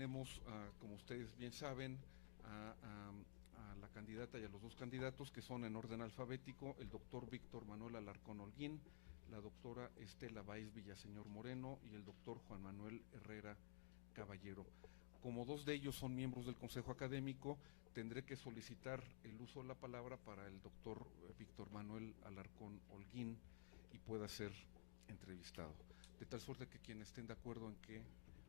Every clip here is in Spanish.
tenemos, como ustedes bien saben, a la candidata y a los dos candidatos, que son en orden alfabético: el doctor Víctor Manuel Alarcón Holguín, la doctora Estela Báez Villaseñor Moreno y el doctor Juan Manuel Herrera Caballero. Como dos de ellos son miembros del Consejo Académico, tendré que solicitar el uso de la palabra para el doctor Víctor Manuel Alarcón Holguín y pueda ser entrevistado. De tal suerte que quienes estén de acuerdo en que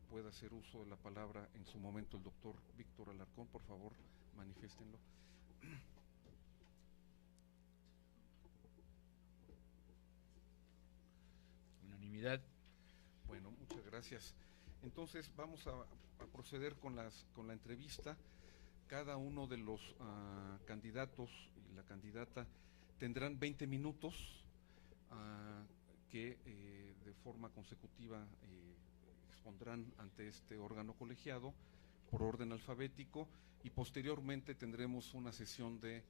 pueda hacer uso de la palabra en su momento el doctor Víctor Alarcón, por favor, manifiéstenlo. Unanimidad. Bueno, muchas gracias. Entonces vamos a proceder con la entrevista. Cada uno de los candidatos y la candidata tendrán 20 minutos que de forma consecutiva expondrán ante este órgano colegiado por orden alfabético, y posteriormente tendremos una sesión de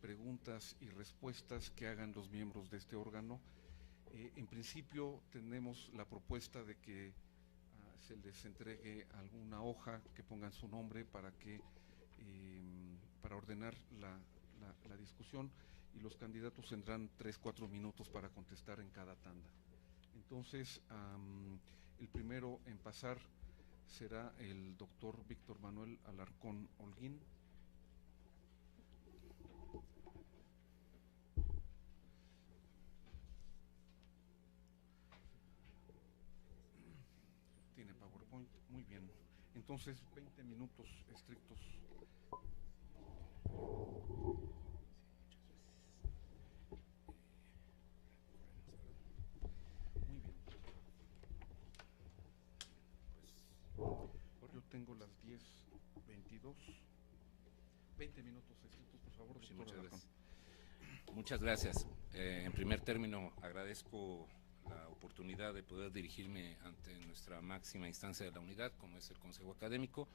preguntas y respuestas que hagan los miembros de este órgano. En principio tenemos la propuesta de que se les entregue alguna hoja que pongan su nombre para ordenar la discusión, y los candidatos tendrán 3-4 minutos para contestar en cada tanda. Entonces, el primero en pasar será el doctor Víctor Manuel Alarcón Holguín. Tiene PowerPoint, muy bien. Entonces, 20 minutos estrictos. Muy bien. Pues yo tengo las 10:22. 20 minutos estrictos, por favor, Sí, doctor Alarcón. Muchas gracias. En primer término, agradezco la oportunidad de poder dirigirme ante nuestra máxima instancia de la unidad, como es el Consejo Académico,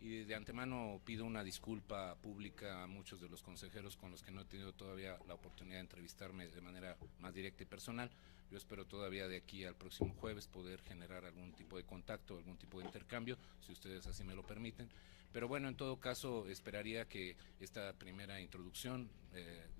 y de antemano pido una disculpa pública a muchos de los consejeros con los que no he tenido todavía la oportunidad de entrevistarme de manera más directa y personal. Yo espero todavía de aquí al próximo jueves poder generar algún tipo de contacto, algún tipo de intercambio, si ustedes así me lo permiten. Pero bueno, en todo caso, esperaría que esta primera introducción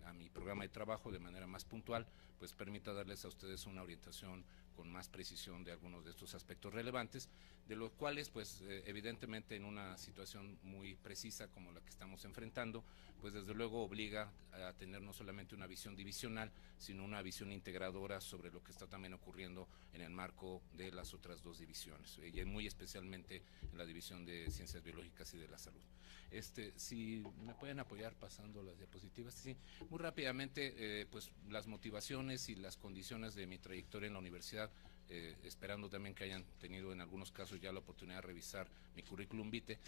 a mi programa de trabajo de manera más puntual, pues permita darles a ustedes una orientación con más precisión de algunos de estos aspectos relevantes, de los cuales, pues evidentemente en una situación muy precisa como la que estamos enfrentando, pues desde luego obliga a tener no solamente una visión divisional, sino una visión integradora sobre lo que está también ocurriendo en el marco de las otras dos divisiones, y muy especialmente en la división de Ciencias Biológicas y de la Salud. Si me pueden apoyar pasando las diapositivas. Sí, muy rápidamente, pues las motivaciones y las condiciones de mi trayectoria en la universidad, esperando también que hayan tenido en algunos casos ya la oportunidad de revisar mi currículum vitae,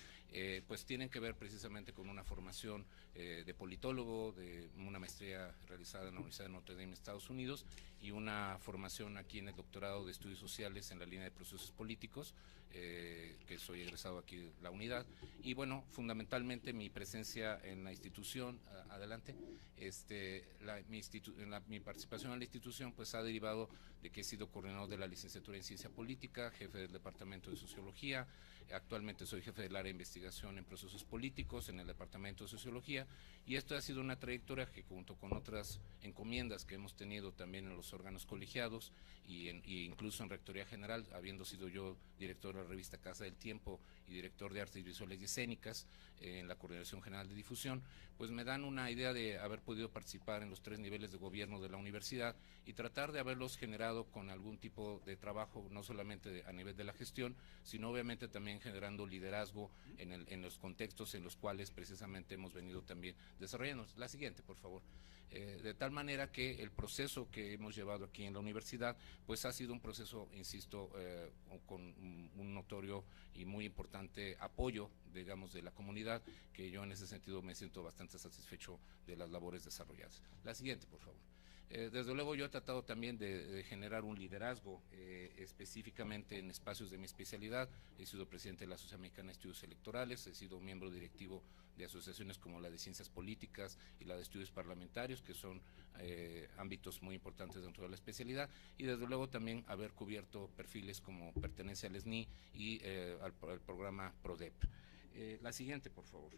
pues tienen que ver precisamente con una formación de politólogo, de una maestría realizada en la Universidad de Notre Dame, Estados Unidos, y una formación aquí en el doctorado de Estudios Sociales en la línea de Procesos Políticos, que soy egresado aquí de la unidad. Y bueno, fundamentalmente mi presencia en la institución, adelante, mi participación en la institución pues ha derivado de que he sido coordinador de la licenciatura en Ciencia Política, jefe del Departamento de Sociología. Actualmente soy jefe del área de investigación en procesos políticos en el Departamento de Sociología, y esto ha sido una trayectoria que, junto con otras encomiendas que hemos tenido también en los órganos colegiados y incluso en Rectoría General, habiendo sido yo director de la revista Casa del Tiempo y director de Artes Visuales y Escénicas en la Coordinación General de Difusión, pues me dan una idea de haber podido participar en los 3 niveles de gobierno de la universidad y tratar de haberlos generado con algún tipo de trabajo, no solamente a nivel de la gestión, sino obviamente también generando liderazgo en los contextos en los cuales precisamente hemos venido también desarrollando. La siguiente, por favor. De tal manera que el proceso que hemos llevado aquí en la universidad, pues ha sido un proceso, insisto, con un notorio y muy importante apoyo, digamos, de la comunidad, que yo en ese sentido me siento bastante satisfecho de las labores desarrolladas. La siguiente, por favor. Desde luego yo he tratado también de generar un liderazgo específicamente en espacios de mi especialidad. He sido presidente de la Sociedad Mexicana de Estudios Electorales, he sido miembro directivo de asociaciones como la de Ciencias Políticas y la de Estudios Parlamentarios, que son ámbitos muy importantes dentro de la especialidad, y desde luego también haber cubierto perfiles como pertenencia al SNI y al programa PRODEP. La siguiente, por favor.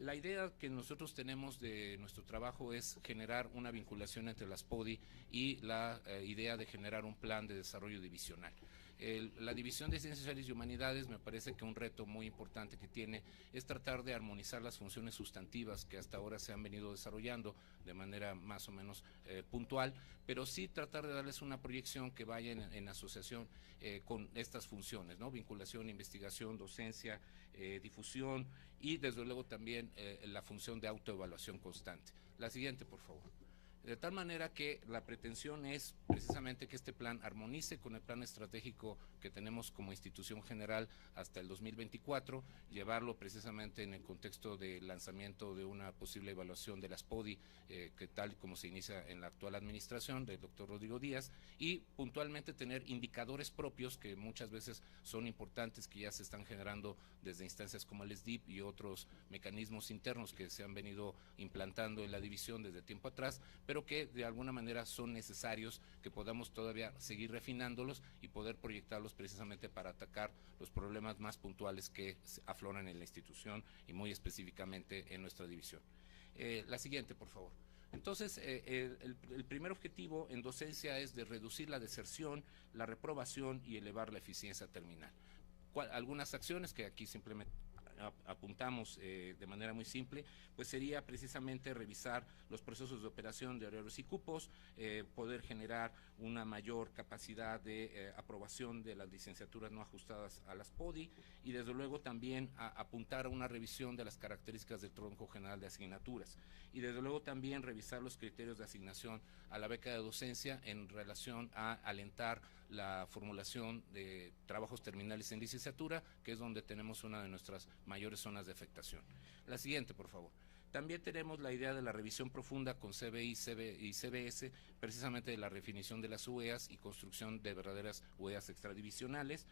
La idea que nosotros tenemos de nuestro trabajo es generar una vinculación entre las PODI y la idea de generar un plan de desarrollo divisional. La división de Ciencias Sociales y Humanidades, me parece que un reto muy importante que tiene es tratar de armonizar las funciones sustantivas que hasta ahora se han venido desarrollando de manera más o menos puntual, pero sí tratar de darles una proyección que vaya en asociación con estas funciones, ¿no? Vinculación, investigación, docencia, difusión y desde luego también la función de autoevaluación constante. La siguiente, por favor. De tal manera que la pretensión es precisamente que este plan armonice con el plan estratégico que tenemos como institución general hasta el 2024, llevarlo precisamente en el contexto del lanzamiento de una posible evaluación de las PODI, que tal como se inicia en la actual administración del doctor Rodrigo Díaz, y puntualmente tener indicadores propios que muchas veces son importantes, que ya se están generando desde instancias como el SDIP y otros mecanismos internos que se han venido implantando en la división desde tiempo atrás, pero que de alguna manera son necesarios, que podamos todavía seguir refinándolos y poder proyectarlos precisamente para atacar los problemas más puntuales que afloran en la institución y muy específicamente en nuestra división. La siguiente, por favor. Entonces, el primer objetivo en docencia es de reducir la deserción, la reprobación y elevar la eficiencia terminal. Algunas acciones que aquí simplemente apuntamos de manera muy simple, pues sería precisamente revisar los procesos de operación de horarios y cupos, poder generar una mayor capacidad de aprobación de las licenciaturas no ajustadas a las PODI y desde luego también apuntar a una revisión de las características del tronco general de asignaturas y desde luego también revisar los criterios de asignación a la beca de docencia en relación a alentar la formulación de trabajos terminales en licenciatura, que es donde tenemos una de nuestras mayores zonas de afectación. La siguiente, por favor. También tenemos la idea de la revisión profunda con CBI y CBS, precisamente de la definición de las UEAs y construcción de verdaderas UEAs extradivisionales,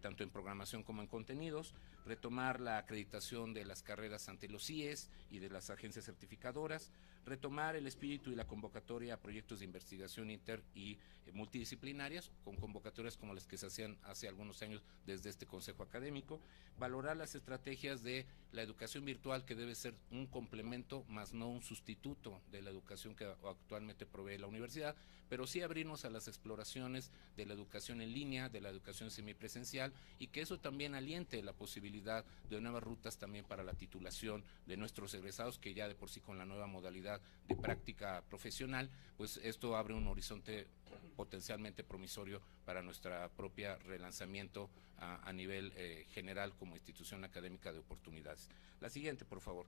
tanto en programación como en contenidos, retomar la acreditación de las carreras ante los CIES y de las agencias certificadoras, retomar el espíritu y la convocatoria a proyectos de investigación inter y multidisciplinarias, con convocatorias como las que se hacían hace algunos años desde este Consejo Académico, valorar las estrategias de la educación virtual, que debe ser un complemento, más no un sustituto de la educación que actualmente provee la universidad, pero sí abrirnos a las exploraciones de la educación en línea, de la educación semipresencial, y que eso también aliente la posibilidad de nuevas rutas también para la titulación de nuestros egresados, que ya de por sí con la nueva modalidad de práctica profesional, pues esto abre un horizonte potencialmente promisorio para nuestro propio relanzamiento a nivel general como institución académica de oportunidades. La siguiente, por favor.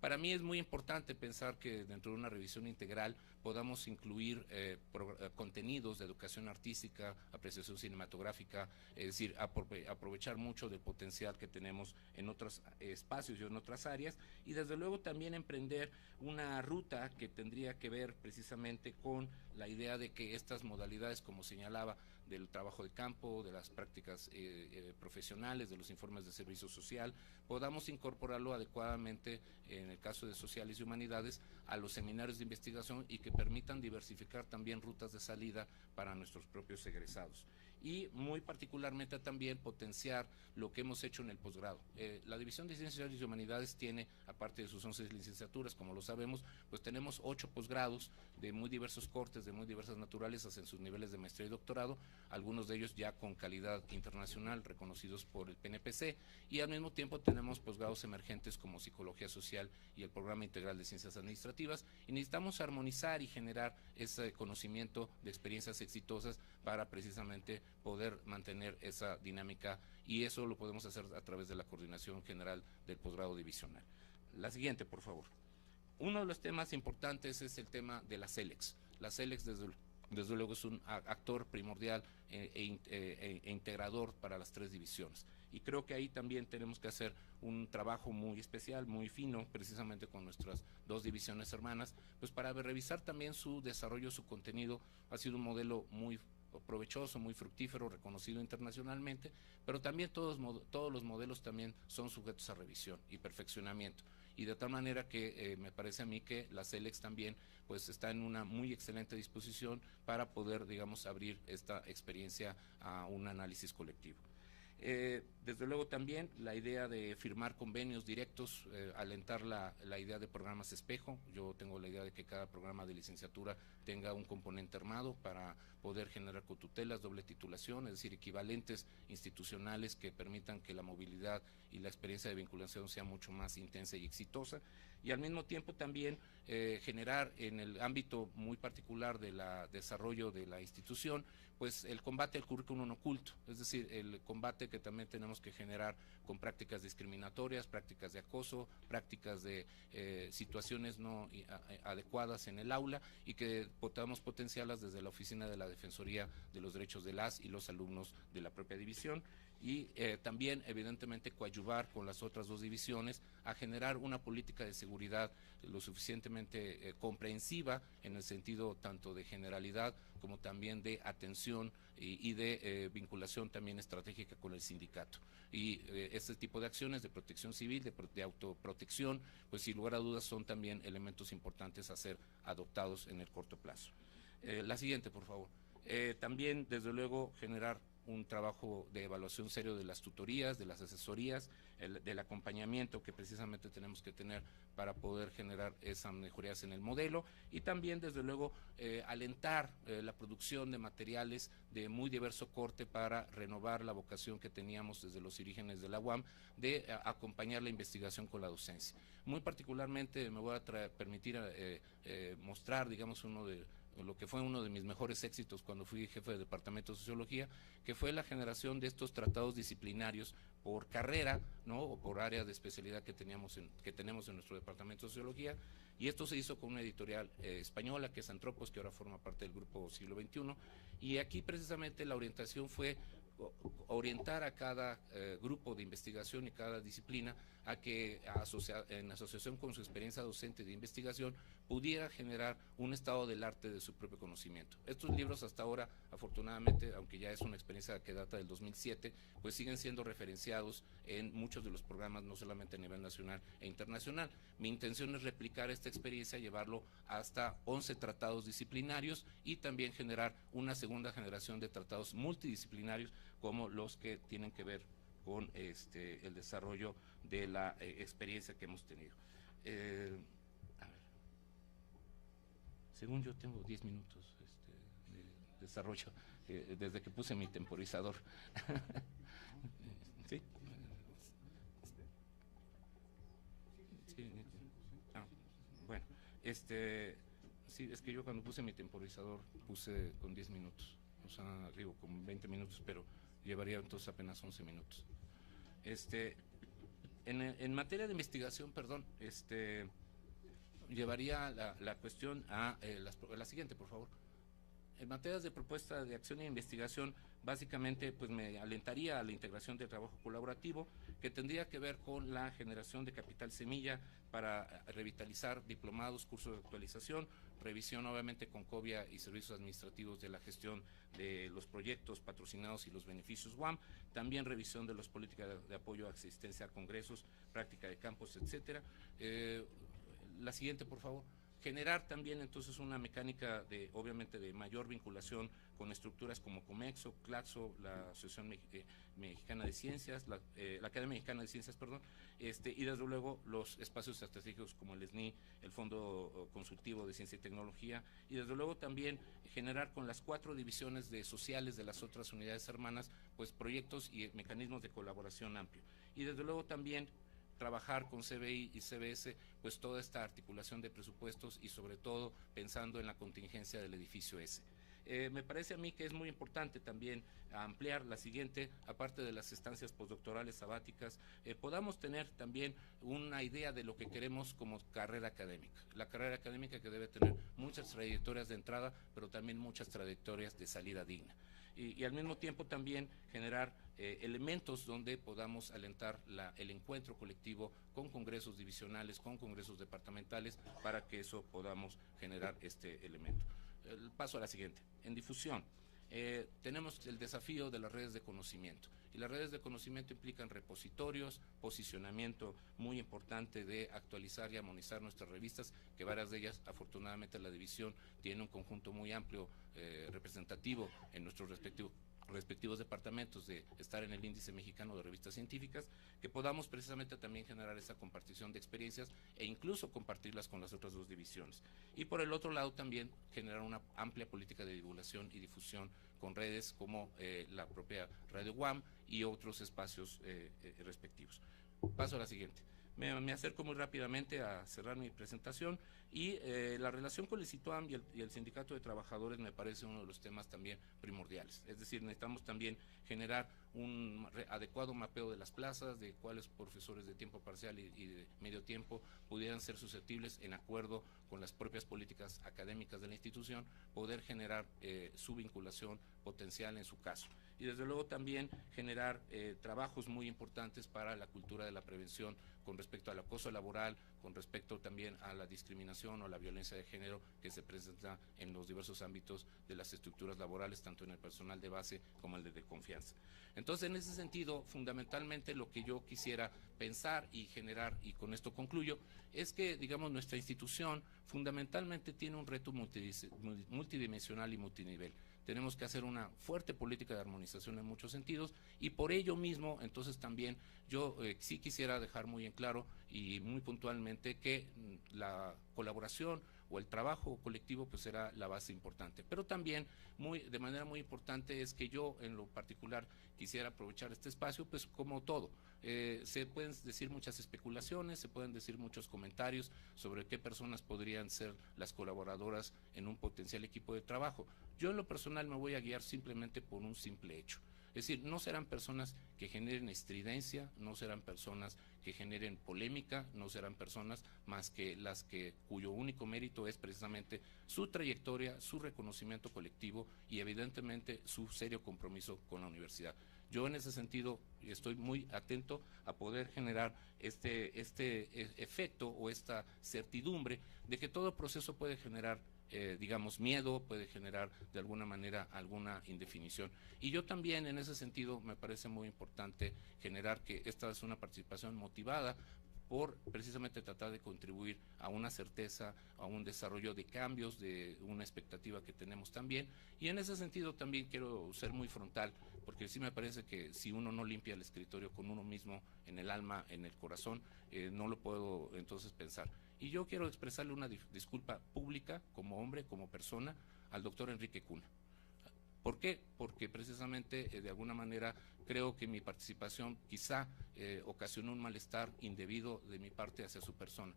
Para mí es muy importante pensar que dentro de una revisión integral podamos incluir contenidos de educación artística, apreciación cinematográfica, es decir, aprovechar mucho del potencial que tenemos en otros espacios y en otras áreas, y desde luego también emprender una ruta que tendría que ver precisamente con la idea de que estas modalidades, como señalaba, del trabajo de campo, de las prácticas profesionales, de los informes de servicio social, podamos incorporarlo adecuadamente, en el caso de sociales y humanidades, a los seminarios de investigación y que permitan diversificar también rutas de salida para nuestros propios egresados. Y muy particularmente también potenciar lo que hemos hecho en el posgrado. La División de Ciencias Sociales y Humanidades tiene, aparte de sus 11 licenciaturas, como lo sabemos, pues tenemos 8 posgrados de muy diversos cortes, de muy diversas naturalezas en sus niveles de maestría y doctorado, algunos de ellos ya con calidad internacional, reconocidos por el PNPC, y al mismo tiempo tenemos posgrados emergentes como Psicología Social y el Programa Integral de Ciencias Administrativas, y necesitamos armonizar y generar ese conocimiento de experiencias exitosas para precisamente poder mantener esa dinámica, y eso lo podemos hacer a través de la Coordinación General del Posgrado Divisional. La siguiente, por favor. Uno de los temas importantes es el tema de la CELEX. La CELEX, desde luego, es un actor primordial e integrador para las 3 divisiones. y creo que ahí también tenemos que hacer un trabajo muy especial, muy fino, precisamente con nuestras dos divisiones hermanas, pues para revisar también su desarrollo, su contenido. Ha sido un modelo muy provechoso, muy fructífero, reconocido internacionalmente, pero también todos los modelos también son sujetos a revisión y perfeccionamiento, y de tal manera que me parece a mí que la CELEX también pues está en una muy excelente disposición para poder, digamos, abrir esta experiencia a un análisis colectivo. Desde luego también la idea de firmar convenios directos, alentar la idea de programas espejo. Yo tengo la idea de que cada programa de licenciatura tenga un componente armado para poder generar cotutelas, doble titulación, es decir, equivalentes institucionales que permitan que la movilidad y la experiencia de vinculación sea mucho más intensa y exitosa, y al mismo tiempo también generar en el ámbito muy particular del desarrollo de la institución, pues el combate al currículum oculto, es decir, el combate que también tenemos que generar con prácticas discriminatorias, prácticas de acoso, prácticas de situaciones no adecuadas en el aula, y que podamos potenciarlas desde la Oficina de la Defensoría de los Derechos de las y los alumnos de la propia división, y también evidentemente coadyuvar con las otras dos divisiones a generar una política de seguridad lo suficientemente comprensiva en el sentido tanto de generalidad como también de atención y de vinculación también estratégica con el sindicato. Y este tipo de acciones de protección civil, de autoprotección, pues sin lugar a dudas son también elementos importantes a ser adoptados en el corto plazo. La siguiente, por favor. También, desde luego, generar un trabajo de evaluación serio de las tutorías, de las asesorías, del acompañamiento que precisamente tenemos que tener para poder generar esas mejorías en el modelo, y también desde luego alentar la producción de materiales de muy diverso corte para renovar la vocación que teníamos desde los orígenes de la UAM de acompañar la investigación con la docencia. Muy particularmente me voy a permitir mostrar, digamos, lo que fue uno de mis mejores éxitos cuando fui jefe de departamento de sociología, que fue la generación de estos tratados disciplinarios por carrera, ¿no?, o por área de especialidad que tenemos en nuestro departamento de sociología, y esto se hizo con una editorial española que es Antropos, que ahora forma parte del grupo Siglo XXI, y aquí precisamente la orientación fue orientar a cada grupo de investigación y cada disciplina a que en asociación con su experiencia docente de investigación pudiera generar un estado del arte de su propio conocimiento. Estos libros hasta ahora, afortunadamente, aunque ya es una experiencia que data del 2007, pues siguen siendo referenciados en muchos de los programas, no solamente a nivel nacional e internacional. Mi intención es replicar esta experiencia, llevarlo hasta 11 tratados disciplinarios y también generar una segunda generación de tratados multidisciplinarios como los que tienen que ver con el desarrollo de la experiencia que hemos tenido. A ver. Según yo tengo 10 minutos de desarrollo, desde que puse mi temporizador. ¿Sí? Sí. Ah, bueno, sí, es que yo cuando puse mi temporizador puse con 10 minutos, o sea, digo, con 20 minutos, pero llevaría entonces apenas 11 minutos. En materia de investigación, perdón, llevaría la cuestión a la siguiente, por favor. En materia de propuesta de acción e investigación, básicamente pues me alentaría a la integración del trabajo colaborativo, que tendría que ver con la generación de capital semilla para revitalizar diplomados, cursos de actualización, revisión obviamente con COBIA y servicios administrativos de la gestión de los proyectos patrocinados y los beneficios UAM, también revisión de las políticas de apoyo a asistencia a congresos, práctica de campos, etcétera. La siguiente, por favor. Generar también entonces una mecánica obviamente de mayor vinculación con estructuras como Comexo, Claxo, la Asociación Mexicana de Ciencias, la Academia Mexicana de Ciencias, perdón, y desde luego los espacios estratégicos como el SNI, el Fondo Consultivo de Ciencia y Tecnología, y desde luego también generar con las 4 divisiones sociales de las otras unidades hermanas, pues proyectos y mecanismos de colaboración amplio. Y desde luego también trabajar con CBI y CBS, pues toda esta articulación de presupuestos y sobre todo pensando en la contingencia del edificio S. Me parece a mí que es muy importante también ampliar la siguiente, aparte de las estancias postdoctorales sabáticas, podamos tener también una idea de lo que queremos como carrera académica. La carrera académica que debe tener muchas trayectorias de entrada, pero también muchas trayectorias de salida digna. y al mismo tiempo también generar elementos donde podamos alentar el encuentro colectivo con congresos divisionales, con congresos departamentales, para que eso podamos generar este elemento. El paso a la siguiente. En difusión, tenemos el desafío de las redes de conocimiento. Y las redes de conocimiento implican repositorios, posicionamiento muy importante de actualizar y armonizar nuestras revistas, que varias de ellas, afortunadamente, la división tiene un conjunto muy amplio, representativo en nuestros respectivos departamentos, de estar en el índice mexicano de revistas científicas, que podamos precisamente también generar esa compartición de experiencias e incluso compartirlas con las otras dos divisiones. Y por el otro lado también generar una amplia política de divulgación y difusión con redes como la propia Radio UAM y otros espacios respectivos. Paso a la siguiente. Me acerco muy rápidamente a cerrar mi presentación, y la relación con el CITUAM y el Sindicato de Trabajadores me parece uno de los temas también primordiales. Es decir, necesitamos también generar un adecuado mapeo de las plazas, de cuáles profesores de tiempo parcial y de medio tiempo pudieran ser susceptibles, en acuerdo con las propias políticas académicas de la institución, poder generar su vinculación potencial en su caso. Y desde luego también generar trabajos muy importantes para la cultura de la prevención con respecto al acoso laboral, con respecto también a la discriminación o la violencia de género que se presenta en los diversos ámbitos de las estructuras laborales, tanto en el personal de base como el de confianza. Entonces, en ese sentido, fundamentalmente lo que yo quisiera pensar y generar, y con esto concluyo, es que, digamos, nuestra institución fundamentalmente tiene un reto multidimensional y multinivel. Tenemos que hacer una fuerte política de armonización en muchos sentidos, y por ello mismo, entonces también yo sí quisiera dejar muy en claro y muy puntualmente que la colaboración o el trabajo colectivo pues será la base importante. Pero también de manera muy importante es que yo en lo particular quisiera aprovechar este espacio, pues como todo. Se pueden decir muchas especulaciones, se pueden decir muchos comentarios sobre qué personas podrían ser las colaboradoras en un potencial equipo de trabajo. Yo en lo personal me voy a guiar simplemente por un simple hecho. Es decir, no serán personas que generen estridencia, no serán personas que generen polémica, no serán personas más que las cuyo único mérito es precisamente su trayectoria, su reconocimiento colectivo y evidentemente su serio compromiso con la universidad. Yo en ese sentido estoy muy atento a poder generar este efecto o esta certidumbre de que todo proceso puede generar digamos, miedo, puede generar de alguna manera alguna indefinición. Y yo también en ese sentido me parece muy importante generar que esta es una participación motivada por precisamente tratar de contribuir a una certeza, a un desarrollo de cambios, de una expectativa que tenemos también. Y en ese sentido también quiero ser muy frontal, porque sí me parece que si uno no limpia el escritorio con uno mismo, en el alma, en el corazón, no lo puedo entonces pensar. Y yo quiero expresarle una disculpa pública, como hombre, como persona, al doctor Enrique Cuna. ¿Por qué? Porque precisamente, de alguna manera, creo que mi participación quizá ocasionó un malestar indebido de mi parte hacia su persona.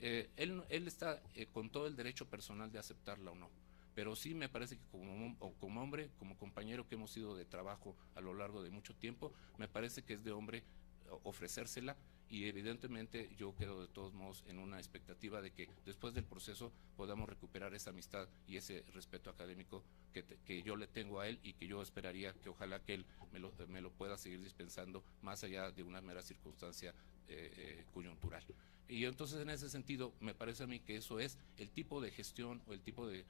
Él está con todo el derecho personal de aceptarla o no, pero sí me parece que como hombre, como compañero que hemos sido de trabajo a lo largo de mucho tiempo, me parece que es de hombre ofrecérsela, y evidentemente yo quedo de todos modos en una expectativa de que después del proceso podamos recuperar esa amistad y ese respeto académico que yo le tengo a él, y que yo esperaría que ojalá que él me lo pueda seguir dispensando más allá de una mera circunstancia coyuntural. Y entonces en ese sentido me parece a mí que eso es el tipo de gestión o el tipo de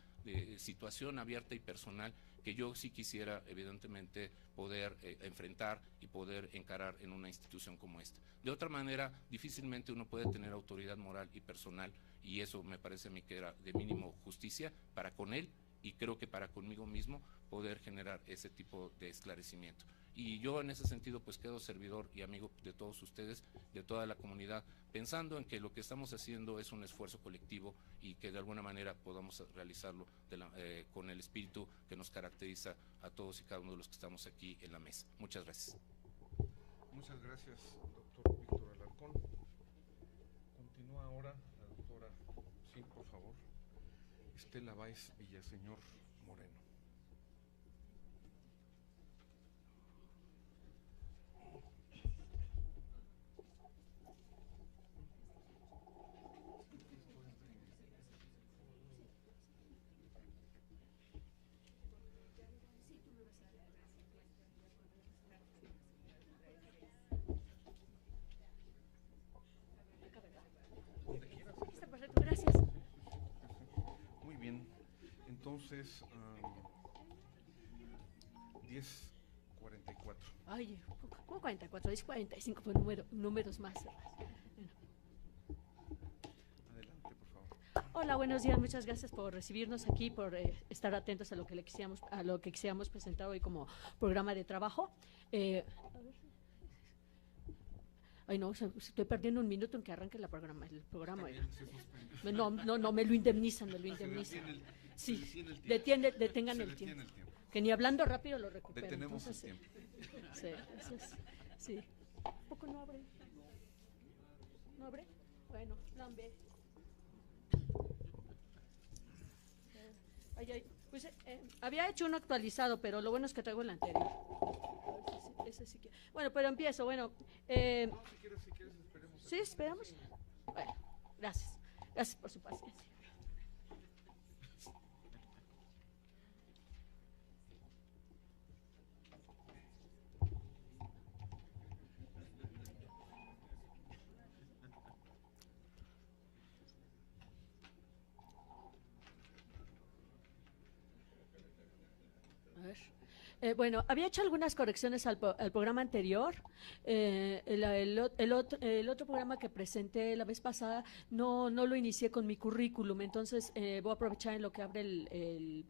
situación abierta y personal que yo sí quisiera evidentemente poder enfrentar y poder encarar en una institución como esta. De otra manera, difícilmente uno puede tener autoridad moral y personal, y eso me parece a mí que era de mínimo justicia para con él, y creo que para conmigo mismo, poder generar ese tipo de esclarecimiento. Y yo en ese sentido pues quedo servidor y amigo de todos ustedes, de toda la comunidad, pensando en que lo que estamos haciendo es un esfuerzo colectivo y que de alguna manera podamos realizarlo con el espíritu que nos caracteriza a todos y cada uno de los que estamos aquí en la mesa. Muchas gracias. Muchas gracias, doctor Víctor Alarcón. Continúa ahora la doctora, sí, por favor, Estela Báez Villaseñor Moreno. es 10:44. Ay, ¿cómo 44? Es 45, pues números más. Adelante, por favor. Hola, buenos días, muchas gracias por recibirnos aquí, por estar atentos a lo que quisiéramos presentar hoy como programa de trabajo. Ay, no, estoy perdiendo un minuto en que arranque el programa. No, me lo indemnizan. Sí, detengan el tiempo. Que ni hablando rápido lo recupero. Detenemos Entonces, el tiempo. Sí. ¿Un poco no abre? ¿No abre? Bueno, plan B. Pues había hecho uno actualizado, pero lo bueno es que traigo el anterior. Ese sí que... Bueno, pero empiezo. Bueno, No, si quieres, esperemos. ¿sí? ¿Esperamos? Bueno, gracias. Gracias por su paciencia. A ver. Bueno, había hecho algunas correcciones al programa anterior. El otro programa que presenté la vez pasada no lo inicié con mi currículum, entonces voy a aprovechar en lo que abre el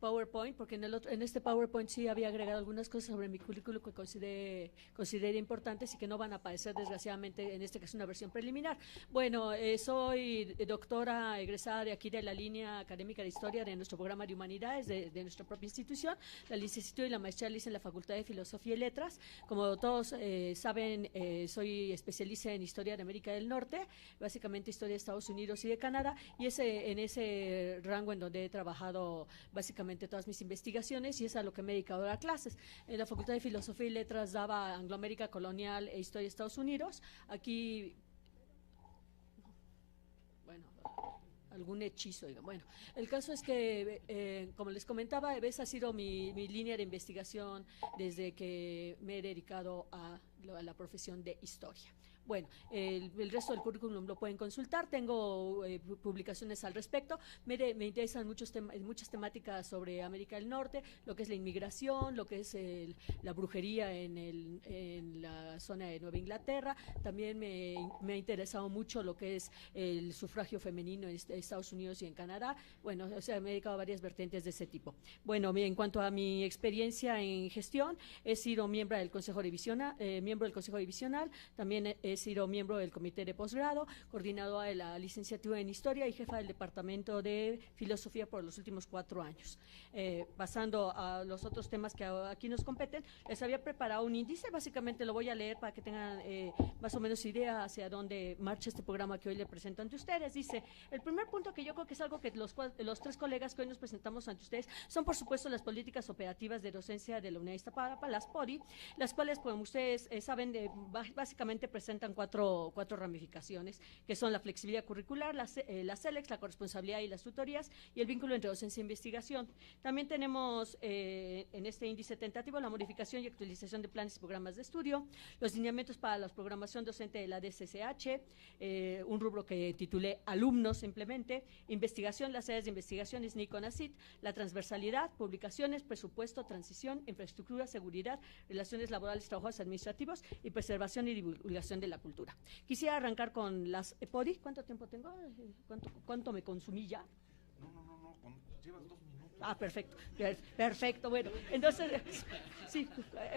PowerPoint, porque en este PowerPoint sí había agregado algunas cosas sobre mi currículum que consideré importantes y que no van a aparecer desgraciadamente en este que es una versión preliminar. Bueno, soy doctora egresada de aquí de la línea académica de historia de nuestro programa de humanidades de nuestra propia institución. La licenciatura y la maestría la hice en la Facultad de Filosofía y Letras. Como todos saben, soy especialista en historia de América del Norte, básicamente historia de Estados Unidos y de Canadá, y en ese rango en donde he trabajado básicamente todas mis investigaciones, y es a lo que me he dedicado a dar clases. En la Facultad de Filosofía y Letras daba Angloamérica colonial e historia de Estados Unidos. Aquí, bueno, algún hechizo. Bueno, el caso es que, como les comentaba, esa ha sido mi línea de investigación desde que me he dedicado a la profesión de historia. Bueno, el resto del currículum lo pueden consultar, tengo publicaciones al respecto, me interesan muchas temáticas sobre América del Norte, lo que es la inmigración, lo que es la brujería en la zona de Nueva Inglaterra, también me ha interesado mucho lo que es el sufragio femenino en Estados Unidos y en Canadá. Bueno, o sea, me he dedicado a varias vertientes de ese tipo. Bueno, en cuanto a mi experiencia en gestión, he sido miembro del Consejo Divisional, también he sido miembro del comité de posgrado, coordinadora de la licenciatura en Historia y jefa del departamento de Filosofía por los últimos 4 años. Pasando a los otros temas que aquí nos competen, les había preparado un índice, básicamente lo voy a leer para que tengan más o menos idea hacia dónde marcha este programa que hoy le presento ante ustedes. Dice, el primer punto, que yo creo que es algo que los 3 colegas que hoy nos presentamos ante ustedes, son por supuesto las políticas operativas de docencia de la Unidad de Iztapalapa, las PODI, las cuales, como ustedes saben, básicamente presentan cuatro ramificaciones, que son la flexibilidad curricular, la CELEX, la corresponsabilidad y las tutorías, y el vínculo entre docencia e investigación. También tenemos en este índice tentativo la modificación y actualización de planes y programas de estudio, los lineamientos para la programación docente de la DCCH, un rubro que titulé alumnos simplemente, investigación, las áreas de investigación SNI CONACYT, la transversalidad, publicaciones, presupuesto, transición, infraestructura, seguridad, relaciones laborales, trabajos administrativos y preservación y divulgación de la cultura. Quisiera arrancar con las PODI. ¿Cuánto tiempo tengo? ¿Cuánto me consumí ya? No, llevas 2 minutos. Ah, perfecto, bueno, entonces, sí,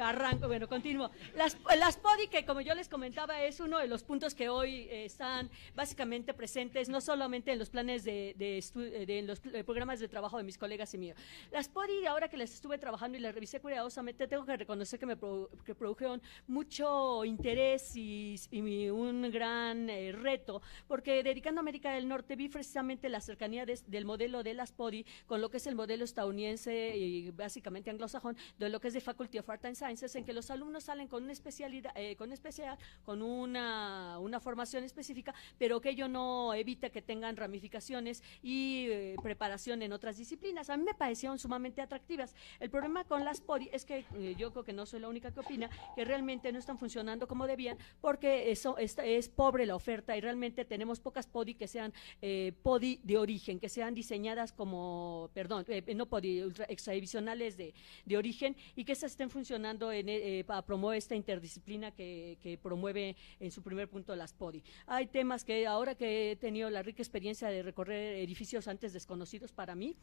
arranco, bueno, continúo. Las PODI, que como yo les comentaba, es uno de los puntos que hoy están básicamente presentes, no solamente en los planes en los programas de trabajo de mis colegas y míos. Las PODI, ahora que las estuve trabajando y las revisé cuidadosamente, tengo que reconocer que produjeron mucho interés y un gran reto, porque dedicando a América del Norte vi precisamente la cercanía del modelo de las PODI con lo que es el modelo modelo estadounidense y básicamente anglosajón de lo que es de Faculty of Arts and Sciences, en que los alumnos salen con una especialidad, con una formación específica, pero que ello no evita que tengan ramificaciones y preparación en otras disciplinas. A mí me parecieron sumamente atractivas. El problema con las PODI es que yo creo que no soy la única que opina que realmente no están funcionando como debían, porque es pobre la oferta y realmente tenemos pocas PODI que sean PODI de origen, que sean diseñadas como, no PODI, extradivisionales de origen, y que esas estén funcionando para promover esta interdisciplina que promueve en su primer punto las PODI. Hay temas que ahora que he tenido la rica experiencia de recorrer edificios antes desconocidos para mí,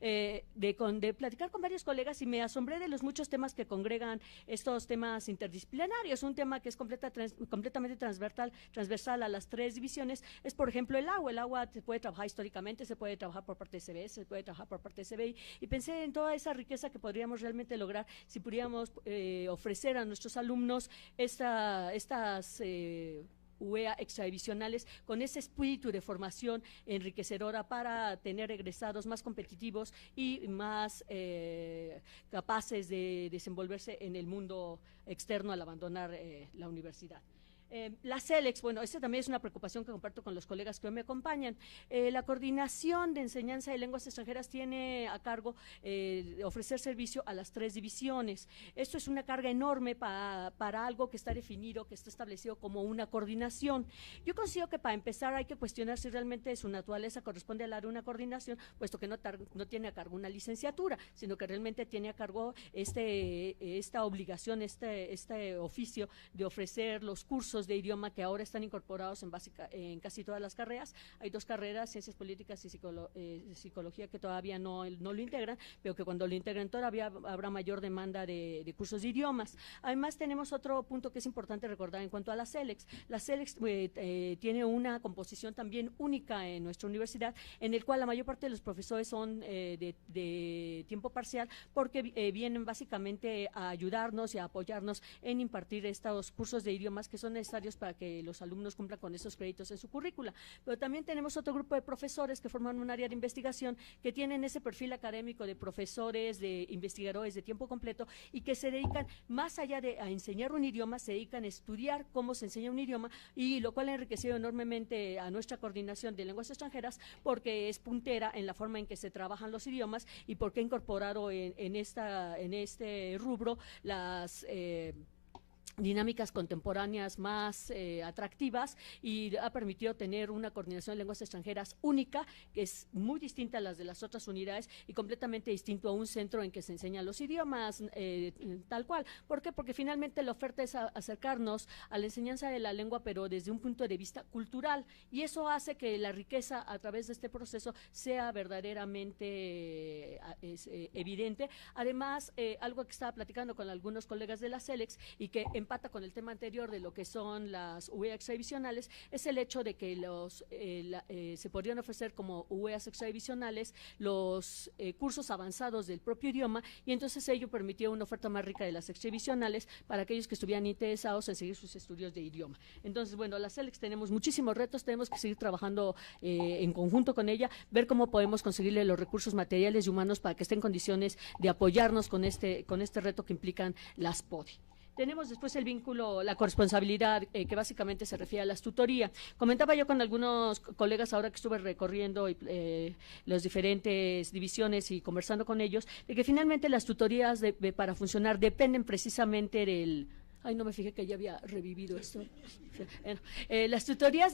de platicar con varios colegas, y me asombré de los muchos temas que congregan estos temas interdisciplinarios. Un tema que es completamente transversal a las tres divisiones es, por ejemplo, el agua. El agua se puede trabajar históricamente, se puede trabajar por parte de CBS, se puede trabajar por parte de CBI, y pensé en toda esa riqueza que podríamos realmente lograr si pudiéramos ofrecer a nuestros alumnos estas UEA extradivisionales con ese espíritu de formación enriquecedora para tener egresados más competitivos y más capaces de desenvolverse en el mundo externo al abandonar la universidad. La CELEX, bueno, esta también es una preocupación que comparto con los colegas que hoy me acompañan. La coordinación de enseñanza de lenguas extranjeras tiene a cargo ofrecer servicio a las tres divisiones. Esto es una carga enorme para algo que está definido, que está establecido como una coordinación. Yo considero que para empezar hay que cuestionar si realmente su naturaleza corresponde a la de una coordinación, puesto que no tiene a cargo una licenciatura, sino que realmente tiene a cargo esta obligación, este oficio de ofrecer los cursos de idioma que ahora están incorporados en casi todas las carreras. Hay dos carreras, Ciencias Políticas y Psicología, que todavía no lo integran, pero que cuando lo integren todavía habrá mayor demanda de cursos de idiomas. Además, tenemos otro punto que es importante recordar en cuanto a la CELEX. La CELEX tiene una composición también única en nuestra universidad, en el cual la mayor parte de los profesores son de tiempo parcial, porque vienen básicamente a ayudarnos y a apoyarnos en impartir estos cursos de idiomas que son necesarios para que los alumnos cumplan con esos créditos en su currícula. Pero también tenemos otro grupo de profesores que forman un área de investigación, que tienen ese perfil académico de profesores, de investigadores de tiempo completo, y que se dedican, más allá de a enseñar un idioma, se dedican a estudiar cómo se enseña un idioma, y lo cual ha enriquecido enormemente a nuestra coordinación de lenguas extranjeras, porque es puntera en la forma en que se trabajan los idiomas y porque ha incorporado en este rubro las dinámicas contemporáneas más atractivas, y ha permitido tener una coordinación de lenguas extranjeras única, que es muy distinta a las de las otras unidades y completamente distinto a un centro en que se enseñan los idiomas tal cual. ¿Por qué? Porque finalmente la oferta es acercarnos a la enseñanza de la lengua, pero desde un punto de vista cultural, y eso hace que la riqueza a través de este proceso sea verdaderamente evidente. Además, algo que estaba platicando con algunos colegas de la CELEX y que empata con el tema anterior de lo que son las UEA extradivisionales, es el hecho de que se podrían ofrecer como UEAs extradivisionales los cursos avanzados del propio idioma, y entonces ello permitía una oferta más rica de las extradivisionales para aquellos que estuvieran interesados en seguir sus estudios de idioma. Entonces, bueno, la CELEX tenemos muchísimos retos, tenemos que seguir trabajando en conjunto con ella, ver cómo podemos conseguirle los recursos materiales y humanos para que esté en condiciones de apoyarnos con este reto que implican las PODI. Tenemos después el vínculo, la corresponsabilidad, que básicamente se refiere a las tutorías. Comentaba yo con algunos colegas ahora que estuve recorriendo las diferentes divisiones y conversando con ellos, de que finalmente las tutorías para funcionar dependen precisamente del... Ay, no me fijé que ya había revivido esto. Bueno, las tutorías,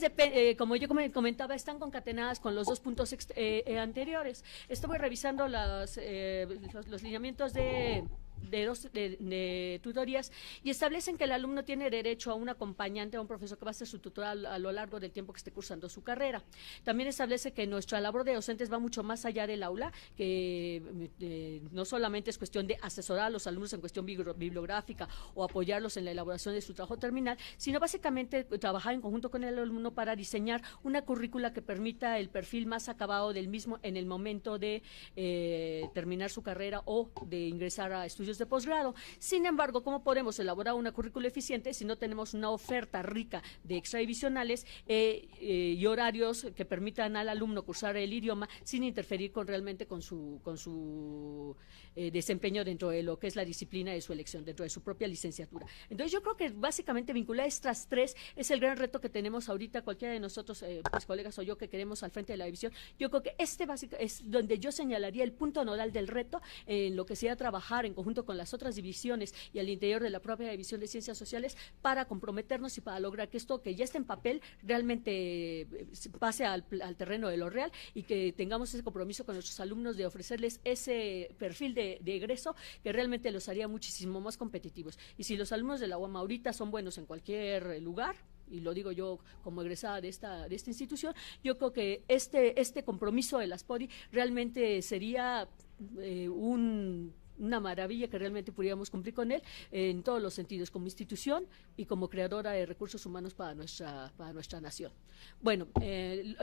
como yo comentaba, están concatenadas con los dos puntos anteriores. Estuve revisando los lineamientos de tutorías, y establecen que el alumno tiene derecho a un acompañante, a un profesor que va a ser su tutor a lo largo del tiempo que esté cursando su carrera. También establece que nuestra labor de docentes va mucho más allá del aula, que no solamente es cuestión de asesorar a los alumnos en cuestión bibliográfica o apoyarlos en la elaboración de su trabajo terminal, sino básicamente trabajar en conjunto con el alumno para diseñar una currícula que permita el perfil más acabado del mismo en el momento de terminar su carrera o de ingresar a estudios estudios de posgrado. Sin embargo, ¿cómo podemos elaborar una currícula eficiente si no tenemos una oferta rica de extradivisionales y horarios que permitan al alumno cursar el idioma sin interferir realmente con su desempeño dentro de lo que es la disciplina de su elección, dentro de su propia licenciatura? Entonces yo creo que básicamente vincular estas tres es el gran reto que tenemos ahorita cualquiera de nosotros, mis colegas o yo que queremos al frente de la división. Yo creo que básico es donde yo señalaría el punto nodal del reto en lo que sea trabajar en conjunto con las otras divisiones y al interior de la propia división de ciencias sociales para comprometernos y para lograr que esto que ya está en papel realmente pase al terreno de lo real y que tengamos ese compromiso con nuestros alumnos de ofrecerles ese perfil de egreso que realmente los haría muchísimo más competitivos. Y si los alumnos de la UAM ahorita son buenos en cualquier lugar, y lo digo yo como egresada de esta institución, yo creo que este compromiso de las PODI realmente sería una maravilla que realmente pudiéramos cumplir con él en todos los sentidos, como institución y como creadora de recursos humanos para nuestra nación. Bueno,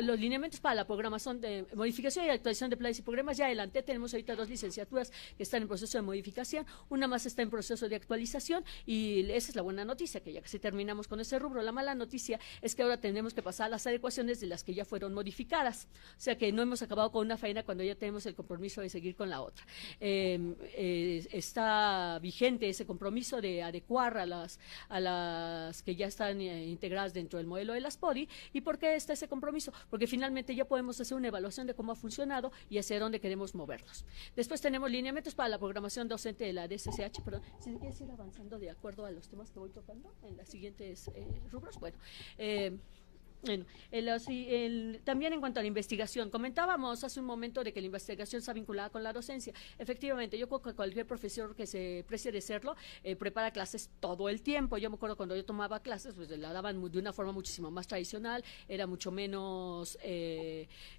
los lineamientos para la programación de modificación y actualización de planes y programas, ya adelanté, tenemos ahorita 2 licenciaturas que están en proceso de modificación, una más está en proceso de actualización y esa es la buena noticia, que ya casi terminamos con ese rubro. La mala noticia es que ahora tenemos que pasar a las adecuaciones de las que ya fueron modificadas, o sea que no hemos acabado con una faena cuando ya tenemos el compromiso de seguir con la otra. Está vigente ese compromiso de adecuar a las que ya están integradas dentro del modelo de las PODI. ¿Y por qué está ese compromiso? Porque finalmente ya podemos hacer una evaluación de cómo ha funcionado y hacia dónde queremos movernos. Después tenemos lineamientos para la programación docente de la DSCH, perdón, si quieres ir avanzando de acuerdo a los temas que voy tocando en las siguientes rubros. Bueno, también en cuanto a la investigación, comentábamos hace un momento de que la investigación está vinculada con la docencia. Efectivamente, yo creo que cualquier profesor que se precie de serlo prepara clases todo el tiempo. Yo me acuerdo cuando yo tomaba clases, pues la daban de una forma muchísimo más tradicional, era mucho menos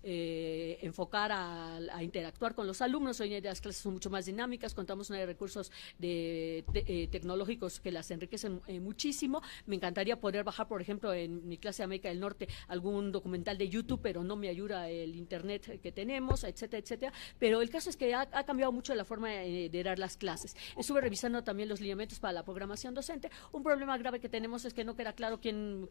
enfocar a interactuar con los alumnos. Hoy en día las clases son mucho más dinámicas, contamos una de recursos tecnológicos que las enriquecen muchísimo. Me encantaría poder bajar, por ejemplo, en mi clase de América del Norte, algún documental de YouTube, pero no me ayuda el internet que tenemos, etcétera, etcétera. Pero el caso es que ha cambiado mucho la forma de dar las clases. Estuve revisando también los lineamientos para la programación docente. Un problema grave que tenemos es que no queda claro quién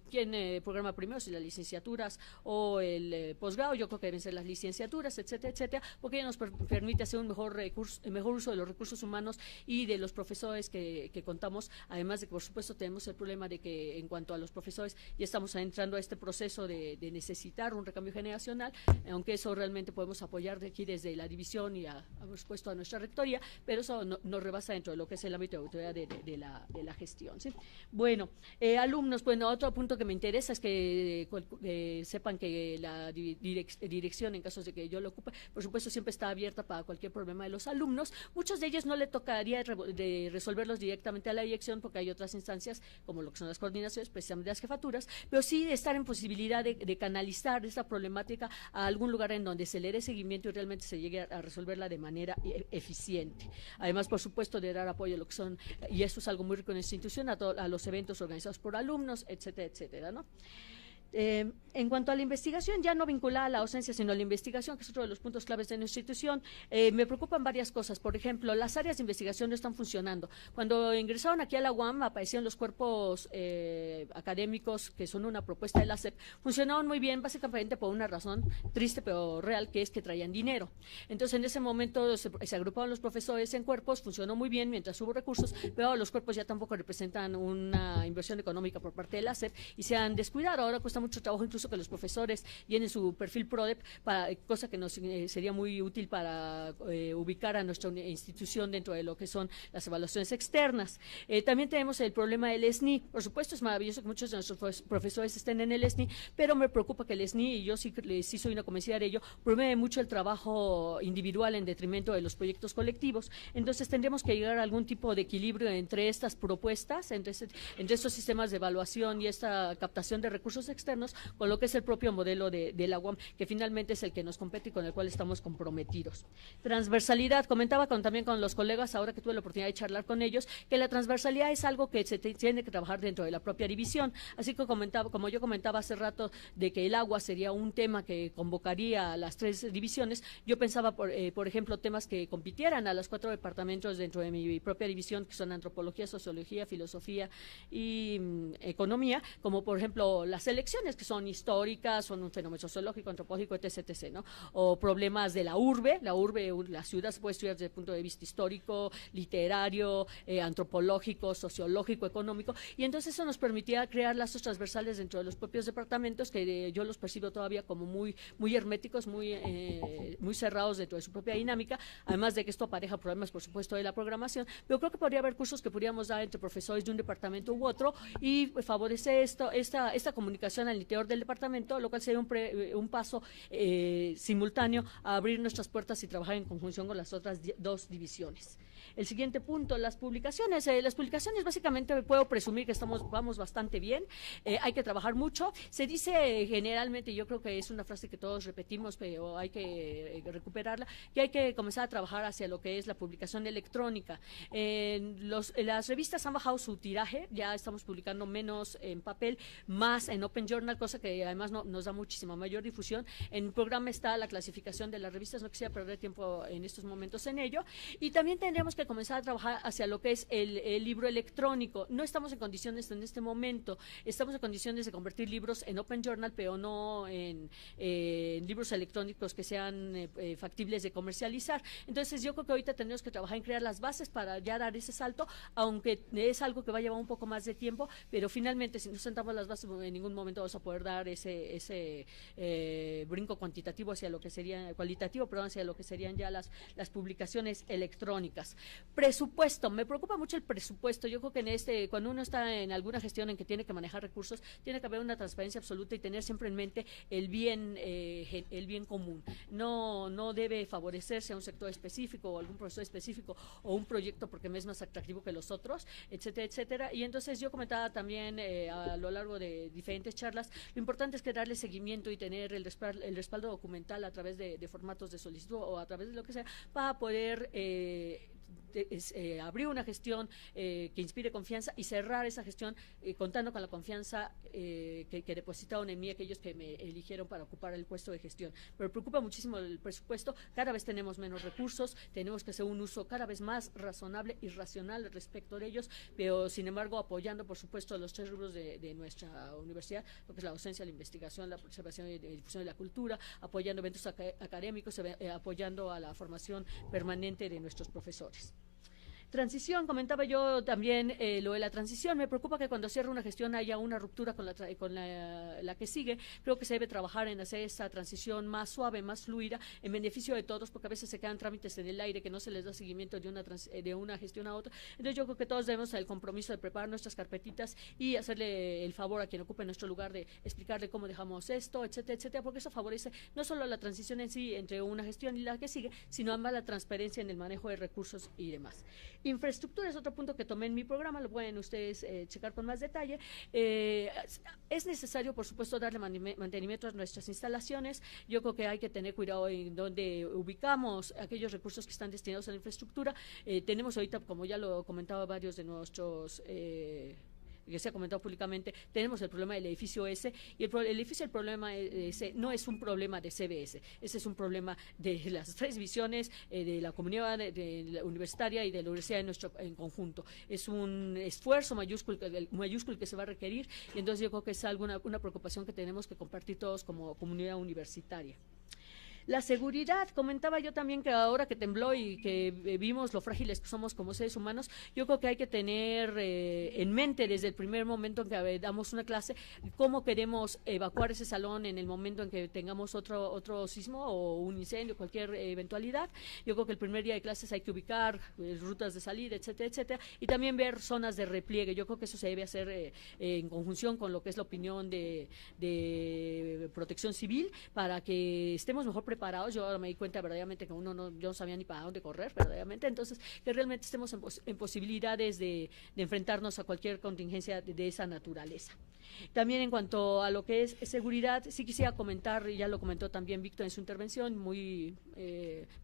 programa primero, si las licenciaturas o el posgrado. Yo creo que deben ser las licenciaturas, etcétera, etcétera, porque nos permite hacer un mejor uso de los recursos humanos y de los profesores que contamos. Además de que, por supuesto, tenemos el problema de que en cuanto a los profesores ya estamos entrando a este proceso de necesitar un recambio generacional, aunque eso realmente podemos apoyar de aquí desde la división y por supuesto a nuestra rectoría, pero eso no rebasa dentro de lo que es el ámbito de autoridad de la gestión, ¿sí? Bueno, alumnos, bueno, otro punto que me interesa es que sepan que la dirección, en caso de que yo lo ocupe, por supuesto siempre está abierta para cualquier problema de los alumnos. Muchos de ellos no le tocaría de resolverlos directamente a la dirección porque hay otras instancias como lo que son las coordinaciones, precisamente las jefaturas, pero sí estar en posibilidad de canalizar esta problemática a algún lugar en donde se le dé seguimiento y realmente se llegue a resolverla de manera eficiente. Además, por supuesto, de dar apoyo a lo que son, y esto es algo muy rico en esta institución, a los eventos organizados por alumnos, etcétera, etcétera, ¿no? En cuanto a la investigación, ya no vinculada a la docencia, sino a la investigación, que es otro de los puntos claves de nuestra institución, me preocupan varias cosas. Por ejemplo, las áreas de investigación no están funcionando. Cuando ingresaron aquí a la UAM, aparecieron los cuerpos académicos, que son una propuesta de la SEP, funcionaron muy bien, básicamente por una razón triste pero real, que es que traían dinero. Entonces, en ese momento se agruparon los profesores en cuerpos, funcionó muy bien mientras hubo recursos, pero los cuerpos ya tampoco representan una inversión económica por parte de la SEP y se han descuidado. Ahora cuesta mucho trabajo incluso que los profesores llenen su perfil PRODEP, cosa que nos sería muy útil para ubicar a nuestra institución dentro de lo que son las evaluaciones externas. También tenemos el problema del SNI. Por supuesto, es maravilloso que muchos de nuestros profesores estén en el SNI, pero me preocupa que el SNI, y yo sí soy una convencida de ello, promueve mucho el trabajo individual en detrimento de los proyectos colectivos. Entonces, tendremos que llegar a algún tipo de equilibrio entre estas propuestas, entre estos sistemas de evaluación y esta captación de recursos externos, externos con lo que es el propio modelo de la UAM, que finalmente es el que nos compete y con el cual estamos comprometidos. Transversalidad, comentaba también con los colegas, ahora que tuve la oportunidad de charlar con ellos, que la transversalidad es algo que se tiene que trabajar dentro de la propia división, así que como yo comentaba hace rato de que el agua sería un tema que convocaría a las 3 divisiones, yo pensaba, por ejemplo, temas que compitieran a los 4 departamentos dentro de mi propia división, que son antropología, sociología, filosofía y economía, como por ejemplo las elecciones, que son históricas, son un fenómeno sociológico, antropológico, etc., ¿no? O problemas de la urbe, la ciudad se puede estudiar desde el punto de vista histórico, literario, antropológico, sociológico, económico, y entonces eso nos permitía crear lazos transversales dentro de los propios departamentos, que yo los percibo todavía como muy herméticos, muy cerrados dentro de su propia dinámica, además de que esto apareja problemas, por supuesto, de la programación, pero creo que podría haber cursos que podríamos dar entre profesores de un departamento u otro y favorecer esta comunicación al interior del departamento, lo cual sería un paso simultáneo a abrir nuestras puertas y trabajar en conjunción con las otras 2 divisiones. El siguiente punto, las publicaciones. Las publicaciones básicamente puedo presumir que vamos bastante bien, hay que trabajar mucho. Se dice generalmente, yo creo que es una frase que todos repetimos, pero hay que recuperarla, que hay que comenzar a trabajar hacia lo que es la publicación electrónica. Las revistas han bajado su tiraje, ya estamos publicando menos en papel, más en Open Journal, cosa que además nos da muchísima mayor difusión. En el programa está la clasificación de las revistas, no quisiera perder tiempo en estos momentos en ello, y también tendremos que comenzar a trabajar hacia lo que es el libro electrónico. No estamos en condiciones en este momento, estamos en condiciones de convertir libros en Open Journal, pero no en libros electrónicos que sean factibles de comercializar. Entonces yo creo que ahorita tenemos que trabajar en crear las bases para ya dar ese salto, aunque es algo que va a llevar un poco más de tiempo, pero finalmente si no sentamos las bases en ningún momento vamos a poder dar ese brinco cuantitativo hacia lo que sería, cualitativo, perdón, hacia lo que serían ya las publicaciones electrónicas. Presupuesto, me preocupa mucho el presupuesto. Yo creo que cuando uno está en alguna gestión en que tiene que manejar recursos, tiene que haber una transparencia absoluta y tener siempre en mente el bien común. No debe favorecerse a un sector específico o algún profesor específico o un proyecto porque me es más atractivo que los otros, etcétera, etcétera. Y entonces yo comentaba también a lo largo de diferentes charlas, lo importante es que darle seguimiento y tener el respaldo documental a través de formatos de solicitud o a través de lo que sea, para poder abrir una gestión que inspire confianza y cerrar esa gestión contando con la confianza que depositaron en mí aquellos que me eligieron para ocupar el puesto de gestión. Pero me preocupa muchísimo el presupuesto, cada vez tenemos menos recursos, tenemos que hacer un uso cada vez más razonable y racional respecto de ellos, pero sin embargo apoyando por supuesto los 3 rubros de nuestra universidad, lo que es la docencia, la investigación, la preservación y difusión de la cultura, apoyando eventos académicos, apoyando a la formación permanente de nuestros profesores. Transición, comentaba yo también lo de la transición. Me preocupa que cuando cierre una gestión haya una ruptura con la que sigue. Creo que se debe trabajar en hacer esa transición más suave, más fluida, en beneficio de todos, porque a veces se quedan trámites en el aire que no se les da seguimiento de una gestión a otra. Entonces yo creo que todos debemos el compromiso de preparar nuestras carpetitas y hacerle el favor a quien ocupe nuestro lugar de explicarle cómo dejamos esto, etcétera, etcétera, porque eso favorece no solo la transición en sí entre una gestión y la que sigue, sino además la transparencia en el manejo de recursos y demás. Infraestructura es otro punto que tomé en mi programa, lo pueden ustedes checar con más detalle. Es necesario, por supuesto, darle mantenimiento a nuestras instalaciones. Yo creo que hay que tener cuidado en donde ubicamos aquellos recursos que están destinados a la infraestructura. Tenemos ahorita, como ya lo comentaba varios de nuestros que se ha comentado públicamente, tenemos el problema del edificio S, y el edificio del problema S no es un problema de CBS, ese es un problema de las 3 divisiones, de la comunidad de la universitaria y de la universidad en conjunto. Es un esfuerzo mayúsculo que se va a requerir, y entonces yo creo que es una preocupación que tenemos que compartir todos como comunidad universitaria. La seguridad, comentaba yo también que ahora que tembló y que vimos lo frágiles que somos como seres humanos, yo creo que hay que tener en mente desde el primer momento en que damos una clase cómo queremos evacuar ese salón en el momento en que tengamos otro sismo o un incendio, cualquier eventualidad. Yo creo que el primer día de clases hay que ubicar rutas de salida, etcétera, etcétera, y también ver zonas de repliegue. Yo creo que eso se debe hacer en conjunción con lo que es la opinión de Protección Civil, para que estemos mejor preparados. Yo ahora me di cuenta verdaderamente que yo no sabía ni para dónde correr, verdaderamente. Entonces, que realmente estemos en posibilidades de enfrentarnos a cualquier contingencia de esa naturaleza. También en cuanto a lo que es seguridad, sí quisiera comentar, y ya lo comentó también Víctor en su intervención, muy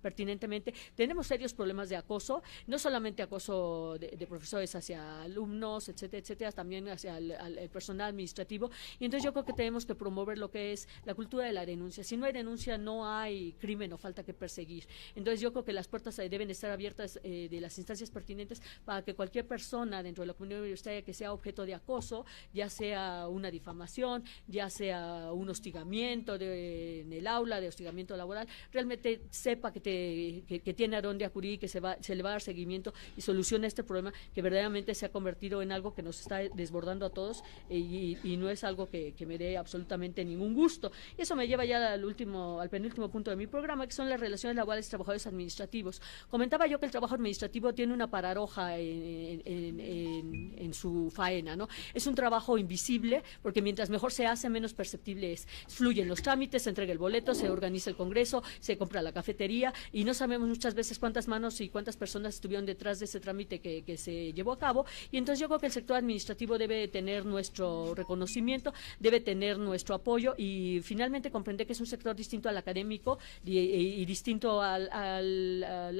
pertinentemente, tenemos serios problemas de acoso, no solamente acoso de profesores hacia alumnos, etcétera, etcétera, también hacia el personal administrativo, y entonces yo creo que tenemos que promover lo que es la cultura de la denuncia. Si no hay denuncia, no hay crimen o falta que perseguir. Entonces yo creo que las puertas deben estar abiertas de las instancias pertinentes para que cualquier persona dentro de la comunidad universitaria que sea objeto de acoso, ya sea una difamación, ya sea un hostigamiento en el aula, de hostigamiento laboral, realmente sepa que tiene a dónde acudir, que se le va a dar seguimiento y solucione este problema que verdaderamente se ha convertido en algo que nos está desbordando a todos y no es algo que me dé absolutamente ningún gusto. Y eso me lleva ya al penúltimo punto de mi programa, que son las relaciones laborales y trabajadores administrativos. Comentaba yo que el trabajo administrativo tiene una paradoja en su faena, ¿no? Es un trabajo invisible, porque mientras mejor se hace, menos perceptible es. Fluyen los trámites, se entrega el boleto, se organiza el congreso, se compra la cafetería y no sabemos muchas veces cuántas manos y cuántas personas estuvieron detrás de ese trámite que se llevó a cabo. Y entonces yo creo que el sector administrativo debe tener nuestro reconocimiento, debe tener nuestro apoyo y finalmente comprender que es un sector distinto al académico y distinto al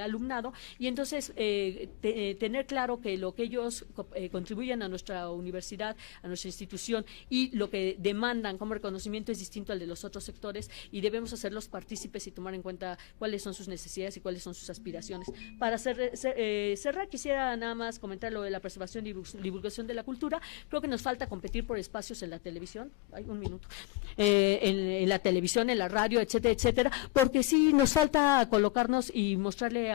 alumnado. Y entonces tener claro que lo que ellos contribuyen a nuestra universidad, a nuestra institución y lo que demandan como reconocimiento es distinto al de los otros sectores y debemos hacerlos partícipes y tomar en cuenta cuáles son sus necesidades y cuáles son sus aspiraciones. Para cerrar, quisiera nada más comentar lo de la preservación y divulgación de la cultura. Creo que nos falta competir por espacios en la televisión, en la televisión, en la radio, etcétera, etcétera, porque sí nos falta colocarnos y mostrarle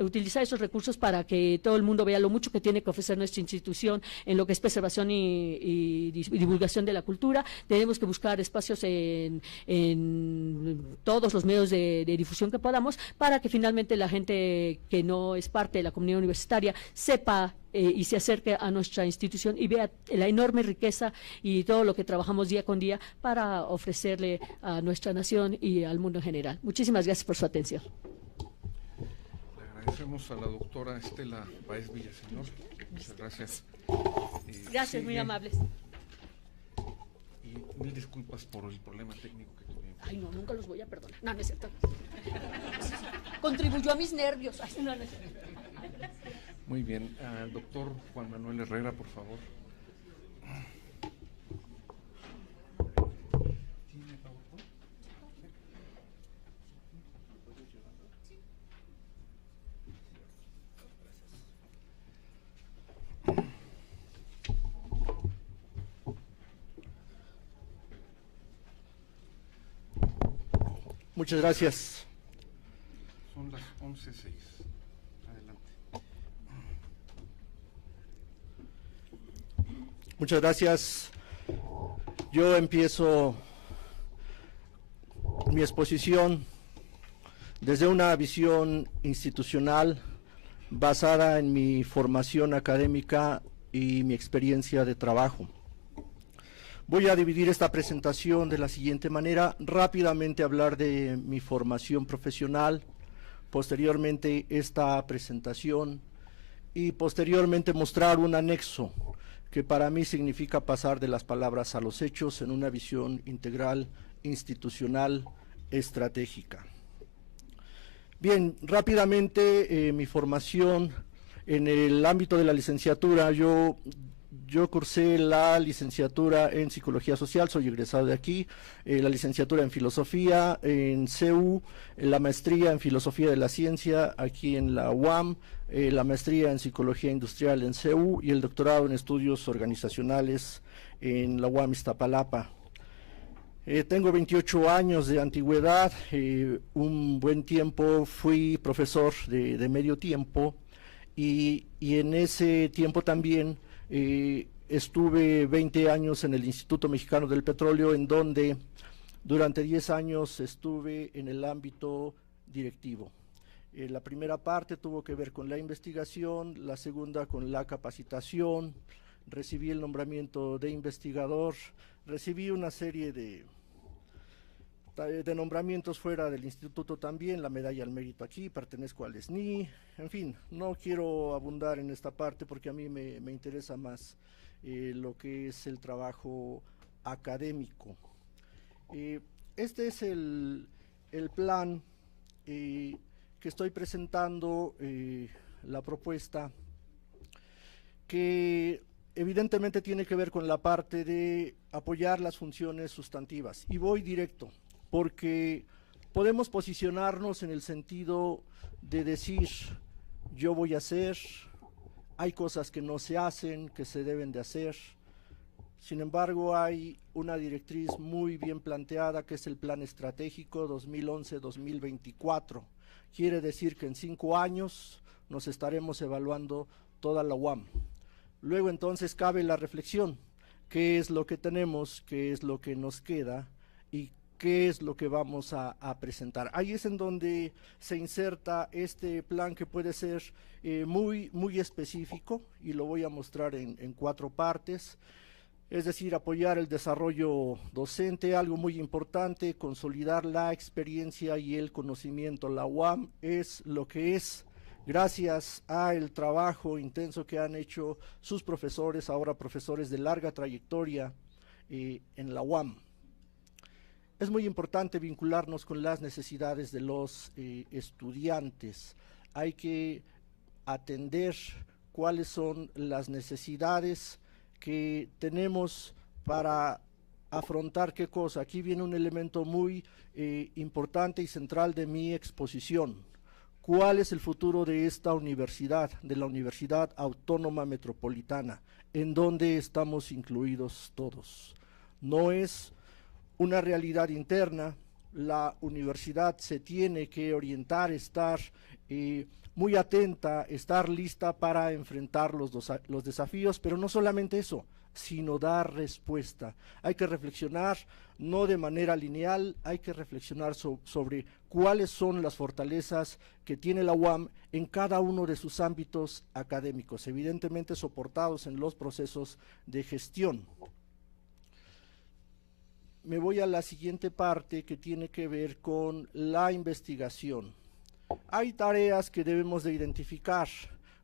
utilizar esos recursos para que todo el mundo vea lo mucho que tiene que ofrecer nuestra institución en lo que es preservación y divulgación de la cultura. Tenemos que buscar espacios en todos los medios de difusión que podamos para que finalmente la gente que no es parte de la comunidad universitaria sepa y se acerque a nuestra institución y vea la enorme riqueza y todo lo que trabajamos día con día para ofrecerle a nuestra nación y al mundo en general. Muchísimas gracias por su atención. Le agradecemos a la doctora Estela Báez Villaseñor. Muchas gracias. Gracias, muy amables. Y mil disculpas por el problema técnico que tuvimos. Ay, no, nunca los voy a perdonar. No, no es cierto. Contribuyó a mis nervios. Ay, no, no es cierto. Muy bien. Al doctor Juan Manuel Herrera, por favor. Muchas gracias. Son las 11:06. Adelante. Muchas gracias. Yo empiezo mi exposición desde una visión institucional basada en mi formación académica y mi experiencia de trabajo. Voy a dividir esta presentación de la siguiente manera: rápidamente hablar de mi formación profesional, posteriormente esta presentación y posteriormente mostrar un anexo que para mí significa pasar de las palabras a los hechos en una visión integral, institucional, estratégica. Bien, rápidamente mi formación en el ámbito de la licenciatura. Yo cursé la licenciatura en Psicología Social, soy egresado de aquí, la licenciatura en Filosofía en CEU, la maestría en Filosofía de la Ciencia aquí en la UAM, la maestría en Psicología Industrial en CEU y el doctorado en Estudios Organizacionales en la UAM Iztapalapa. Tengo 28 años de antigüedad, un buen tiempo fui profesor de medio tiempo y en ese tiempo también estuve 20 años en el Instituto Mexicano del Petróleo, en donde durante 10 años estuve en el ámbito directivo. La primera parte tuvo que ver con la investigación, la segunda con la capacitación, recibí el nombramiento de investigador, recibí una serie de de nombramientos fuera del instituto también, la medalla al mérito aquí, pertenezco al SNI, en fin, no quiero abundar en esta parte porque a mí me interesa más lo que es el trabajo académico. Este es el plan que estoy presentando, la propuesta, que evidentemente tiene que ver con la parte de apoyar las funciones sustantivas. Y voy directo, porque podemos posicionarnos en el sentido de decir, yo voy a hacer, hay cosas que no se hacen, que se deben de hacer. Sin embargo, hay una directriz muy bien planteada, que es el Plan Estratégico 2011-2024. Quiere decir que en 5 años nos estaremos evaluando toda la UAM. Luego entonces cabe la reflexión, ¿qué es lo que tenemos, qué es lo que nos queda y qué es lo que vamos a presentar? Ahí es en donde se inserta este plan, que puede ser muy específico, y lo voy a mostrar en 4 partes. Es decir, apoyar el desarrollo docente, algo muy importante, consolidar la experiencia y el conocimiento. La UAM es lo que es gracias al trabajo intenso que han hecho sus profesores, ahora profesores de larga trayectoria en la UAM. Es muy importante vincularnos con las necesidades de los estudiantes. Hay que atender cuáles son las necesidades que tenemos para afrontar qué cosa. Aquí viene un elemento muy importante y central de mi exposición. ¿Cuál es el futuro de esta universidad, de la Universidad Autónoma Metropolitana, en donde estamos incluidos todos? No es una realidad interna, la universidad se tiene que orientar, estar muy atenta, estar lista para enfrentar los desafíos, pero no solamente eso, sino dar respuesta. Hay que reflexionar no de manera lineal, hay que reflexionar sobre cuáles son las fortalezas que tiene la UAM en cada uno de sus ámbitos académicos, evidentemente soportados en los procesos de gestión. Me voy a la siguiente parte, que tiene que ver con la investigación. Hay tareas que debemos de identificar,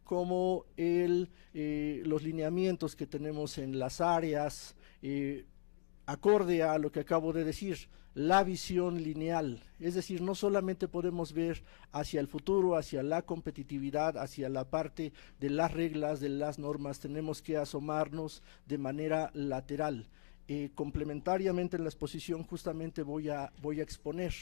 como los lineamientos que tenemos en las áreas, acorde a lo que acabo de decir, la visión lineal. Es decir, no solamente podemos ver hacia el futuro, hacia la competitividad, hacia la parte de las reglas, de las normas, tenemos que asomarnos de manera lateral. Complementariamente en la exposición justamente voy a exponer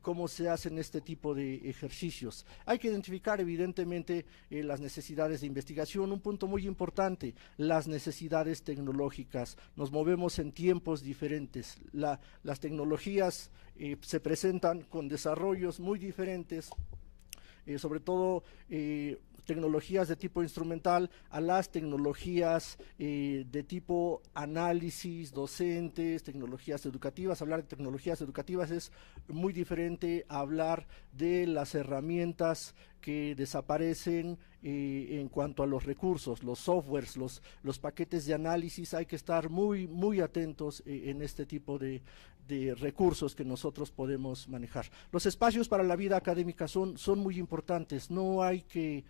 cómo se hacen este tipo de ejercicios. Hay que identificar evidentemente las necesidades de investigación. Un punto muy importante, las necesidades tecnológicas. Nos movemos en tiempos diferentes. Las tecnologías se presentan con desarrollos muy diferentes, sobre todo tecnologías de tipo instrumental a las tecnologías de tipo análisis, docentes, tecnologías educativas. Hablar de tecnologías educativas es muy diferente a hablar de las herramientas que desaparecen en cuanto a los recursos, los softwares, los paquetes de análisis. Hay que estar muy atentos en este tipo de recursos que nosotros podemos manejar. Los espacios para la vida académica son muy importantes, no hay que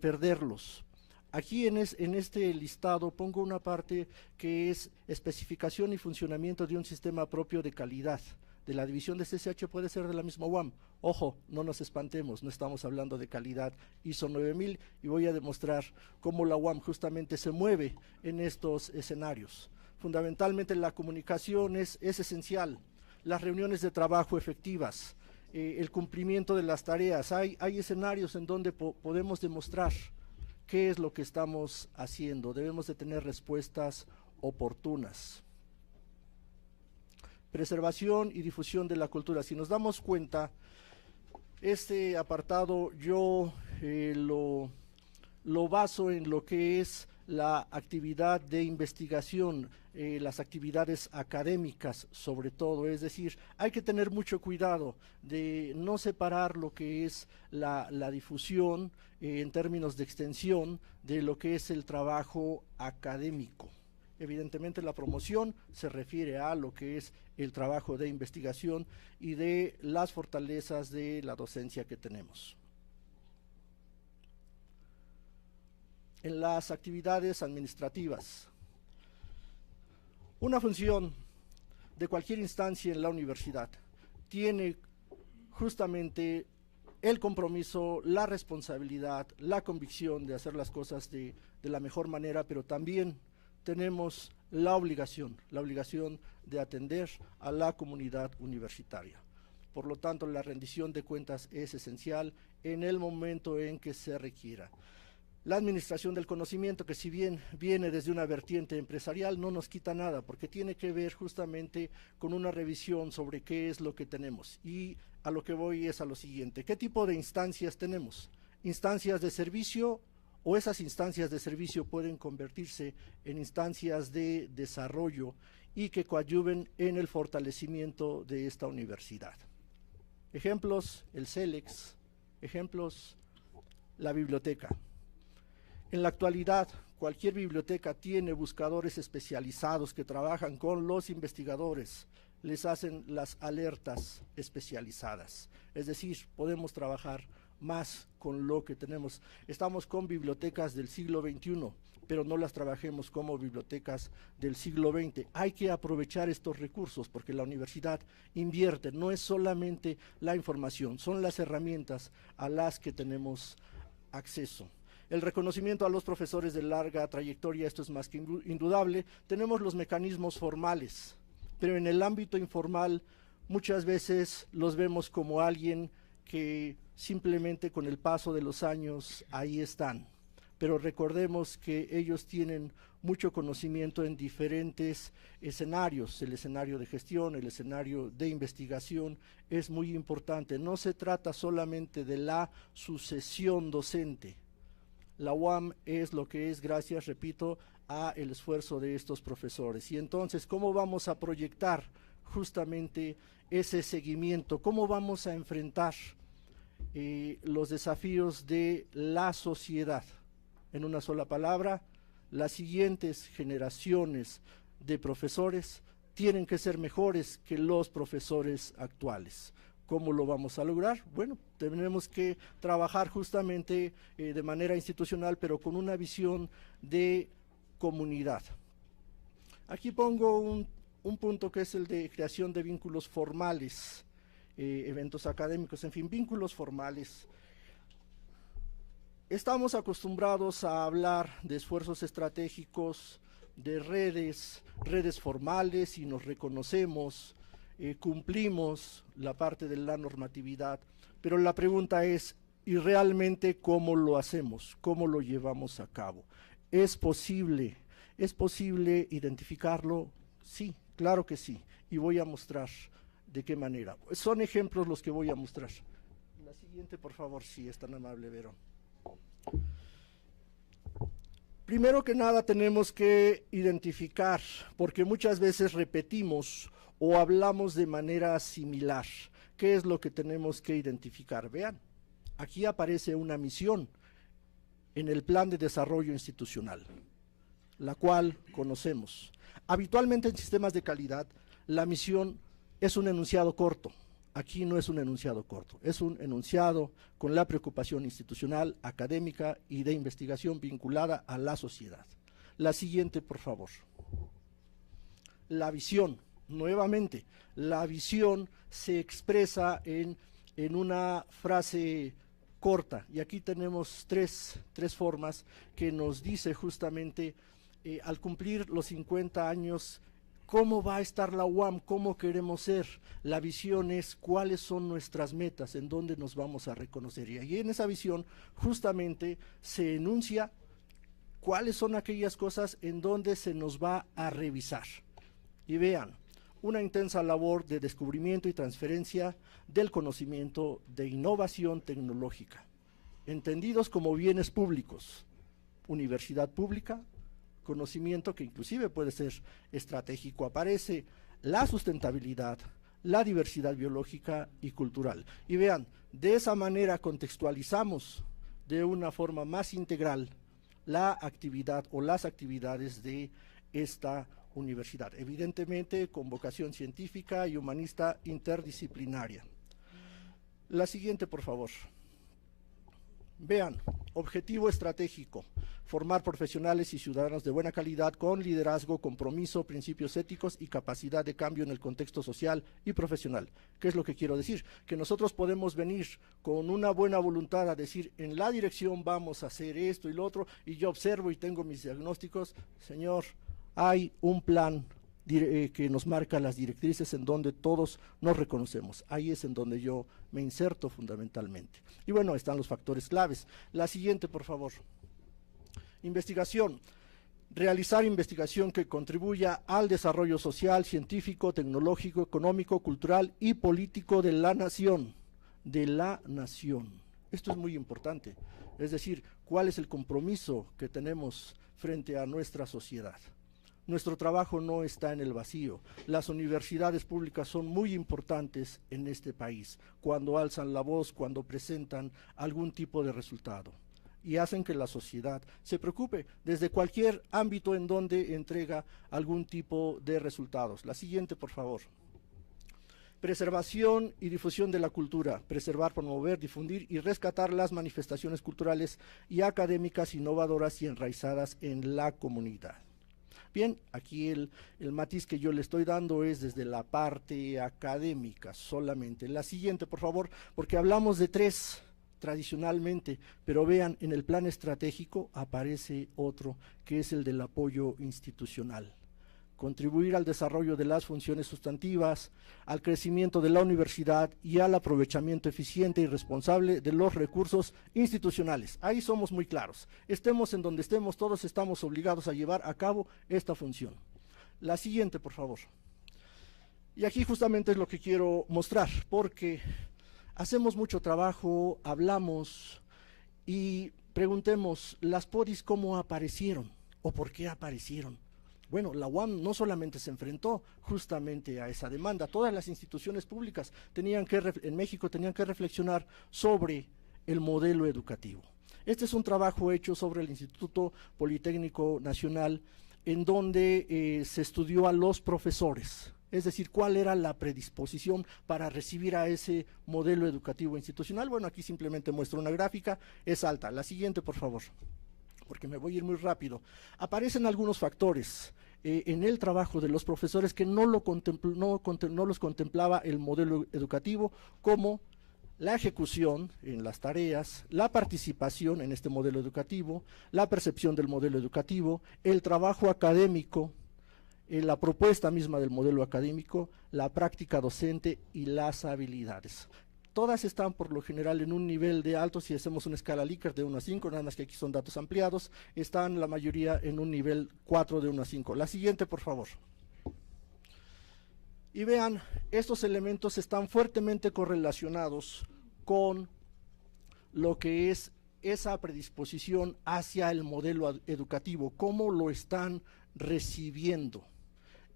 perderlos. Aquí en este listado pongo una parte que es especificación y funcionamiento de un sistema propio de calidad. De la división de CCH, puede ser de la misma UAM. Ojo, no nos espantemos, no estamos hablando de calidad ISO 9000, y voy a demostrar cómo la UAM justamente se mueve en estos escenarios. Fundamentalmente la comunicación es esencial, las reuniones de trabajo efectivas, el cumplimiento de las tareas. Hay escenarios en donde podemos demostrar qué es lo que estamos haciendo. Debemos de tener respuestas oportunas. Preservación y difusión de la cultura. Si nos damos cuenta, este apartado yo lo baso en lo que es la actividad de investigación, las actividades académicas sobre todo. Es decir, hay que tener mucho cuidado de no separar lo que es la difusión en términos de extensión de lo que es el trabajo académico. Evidentemente la promoción se refiere a lo que es el trabajo de investigación y de las fortalezas de la docencia que tenemos. En las actividades administrativas, una función de cualquier instancia en la universidad tiene justamente el compromiso, la responsabilidad, la convicción de hacer las cosas de la mejor manera, pero también tenemos la obligación de atender a la comunidad universitaria. Por lo tanto, la rendición de cuentas es esencial en el momento en que se requiera. La administración del conocimiento, que si bien viene desde una vertiente empresarial, no nos quita nada, porque tiene que ver justamente con una revisión sobre qué es lo que tenemos. Y a lo que voy es a lo siguiente: ¿qué tipo de instancias tenemos? ¿Instancias de servicio, o esas instancias de servicio pueden convertirse en instancias de desarrollo y que coadyuven en el fortalecimiento de esta universidad? Ejemplos, el CELEX, ejemplos, la biblioteca. En la actualidad, cualquier biblioteca tiene buscadores especializados que trabajan con los investigadores, les hacen las alertas especializadas. Es decir, podemos trabajar más con lo que tenemos. Estamos con bibliotecas del siglo XXI, pero no las trabajemos como bibliotecas del siglo XX. Hay que aprovechar estos recursos porque la universidad invierte, no es solamente la información, son las herramientas a las que tenemos acceso. El reconocimiento a los profesores de larga trayectoria, esto es más que indudable. Tenemos los mecanismos formales, pero en el ámbito informal muchas veces los vemos como alguien que simplemente con el paso de los años ahí están. Pero recordemos que ellos tienen mucho conocimiento en diferentes escenarios. El escenario de gestión, el escenario de investigación es muy importante. No se trata solamente de la sucesión docente. La UAM es lo que es gracias, repito, a el esfuerzo de estos profesores. Y entonces, ¿cómo vamos a proyectar justamente ese seguimiento? ¿Cómo vamos a enfrentar los desafíos de la sociedad? En una sola palabra, las siguientes generaciones de profesores tienen que ser mejores que los profesores actuales. ¿Cómo lo vamos a lograr? Bueno, tenemos que trabajar justamente de manera institucional, pero con una visión de comunidad. Aquí pongo un punto que es el de creación de vínculos formales, eventos académicos, en fin, vínculos formales. Estamos acostumbrados a hablar de esfuerzos estratégicos, de redes formales, y nos reconocemos, cumplimos la parte de la normatividad, pero la pregunta es, ¿y realmente cómo lo hacemos? ¿Cómo lo llevamos a cabo? ¿Es posible identificarlo? Sí, claro que sí, y voy a mostrar de qué manera. Son ejemplos los que voy a mostrar. La siguiente, por favor, si es tan amable, Vero. Primero que nada tenemos que identificar, porque muchas veces repetimos o hablamos de manera similar. ¿Qué es lo que tenemos que identificar? Vean, aquí aparece una misión en el Plan de Desarrollo Institucional, la cual conocemos. Habitualmente en sistemas de calidad, la misión es un enunciado corto. Aquí no es un enunciado corto, es un enunciado con la preocupación institucional, académica y de investigación vinculada a la sociedad. La siguiente, por favor. La visión. Nuevamente, la visión se expresa en una frase corta, y aquí tenemos tres formas que nos dice justamente al cumplir los 50 años, ¿cómo va a estar la UAM? ¿Cómo queremos ser? La visión es cuáles son nuestras metas, en dónde nos vamos a reconocer. Y en esa visión justamente se enuncia cuáles son aquellas cosas en donde se nos va a revisar. Y vean, una intensa labor de descubrimiento y transferencia del conocimiento, de innovación tecnológica, entendidos como bienes públicos, universidad pública, conocimiento que inclusive puede ser estratégico. Aparece la sustentabilidad, la diversidad biológica y cultural. Y vean, de esa manera contextualizamos de una forma más integral la actividad o las actividades de esta universidad, evidentemente con vocación científica y humanista interdisciplinaria. La siguiente, por favor. Vean, objetivo estratégico, formar profesionales y ciudadanos de buena calidad con liderazgo, compromiso, principios éticos y capacidad de cambio en el contexto social y profesional. ¿Qué es lo que quiero decir? Que nosotros podemos venir con una buena voluntad a decir, en la dirección vamos a hacer esto y lo otro, y yo observo y tengo mis diagnósticos. Señor, hay un plan que nos marca las directrices en donde todos nos reconocemos. Ahí es en donde yo me inserto fundamentalmente. Y bueno, están los factores claves. La siguiente, por favor. Investigación. Realizar investigación que contribuya al desarrollo social, científico, tecnológico, económico, cultural y político de la nación. De la nación. Esto es muy importante. Es decir, ¿cuál es el compromiso que tenemos frente a nuestra sociedad? Nuestro trabajo no está en el vacío. Las universidades públicas son muy importantes en este país, cuando alzan la voz, cuando presentan algún tipo de resultado, y hacen que la sociedad se preocupe desde cualquier ámbito en donde entrega algún tipo de resultados. La siguiente, por favor. Preservación y difusión de la cultura. Preservar, promover, difundir y rescatar las manifestaciones culturales y académicas innovadoras y enraizadas en la comunidad. Bien, aquí el matiz que yo le estoy dando es desde la parte académica solamente. La siguiente, por favor, porque hablamos de tres tradicionalmente, pero vean, en el plan estratégico aparece otro, que es el del apoyo institucional. Contribuir al desarrollo de las funciones sustantivas, al crecimiento de la universidad y al aprovechamiento eficiente y responsable de los recursos institucionales. Ahí somos muy claros. Estemos en donde estemos, todos estamos obligados a llevar a cabo esta función. La siguiente, por favor. Y aquí justamente es lo que quiero mostrar, porque hacemos mucho trabajo, hablamos y preguntemos, ¿las PODIs cómo aparecieron o por qué aparecieron? Bueno, la UAM no solamente se enfrentó justamente a esa demanda, todas las instituciones públicas en México tenían que reflexionar sobre el modelo educativo. Este es un trabajo hecho sobre el Instituto Politécnico Nacional, en donde se estudió a los profesores, es decir, cuál era la predisposición para recibir a ese modelo educativo institucional. Bueno, aquí simplemente muestro una gráfica, es alta. La siguiente, por favor, porque me voy a ir muy rápido. Aparecen algunos factores en el trabajo de los profesores que no los contemplaba el modelo educativo, como la ejecución en las tareas, la participación en este modelo educativo, la percepción del modelo educativo, el trabajo académico, la propuesta misma del modelo académico, la práctica docente y las habilidades. Todas están por lo general en un nivel de alto. Si hacemos una escala Likert de 1 a 5, nada más que aquí son datos ampliados, están la mayoría en un nivel 4 de 1 a 5. La siguiente, por favor. Y vean, estos elementos están fuertemente correlacionados con lo que es esa predisposición hacia el modelo educativo, cómo lo están recibiendo.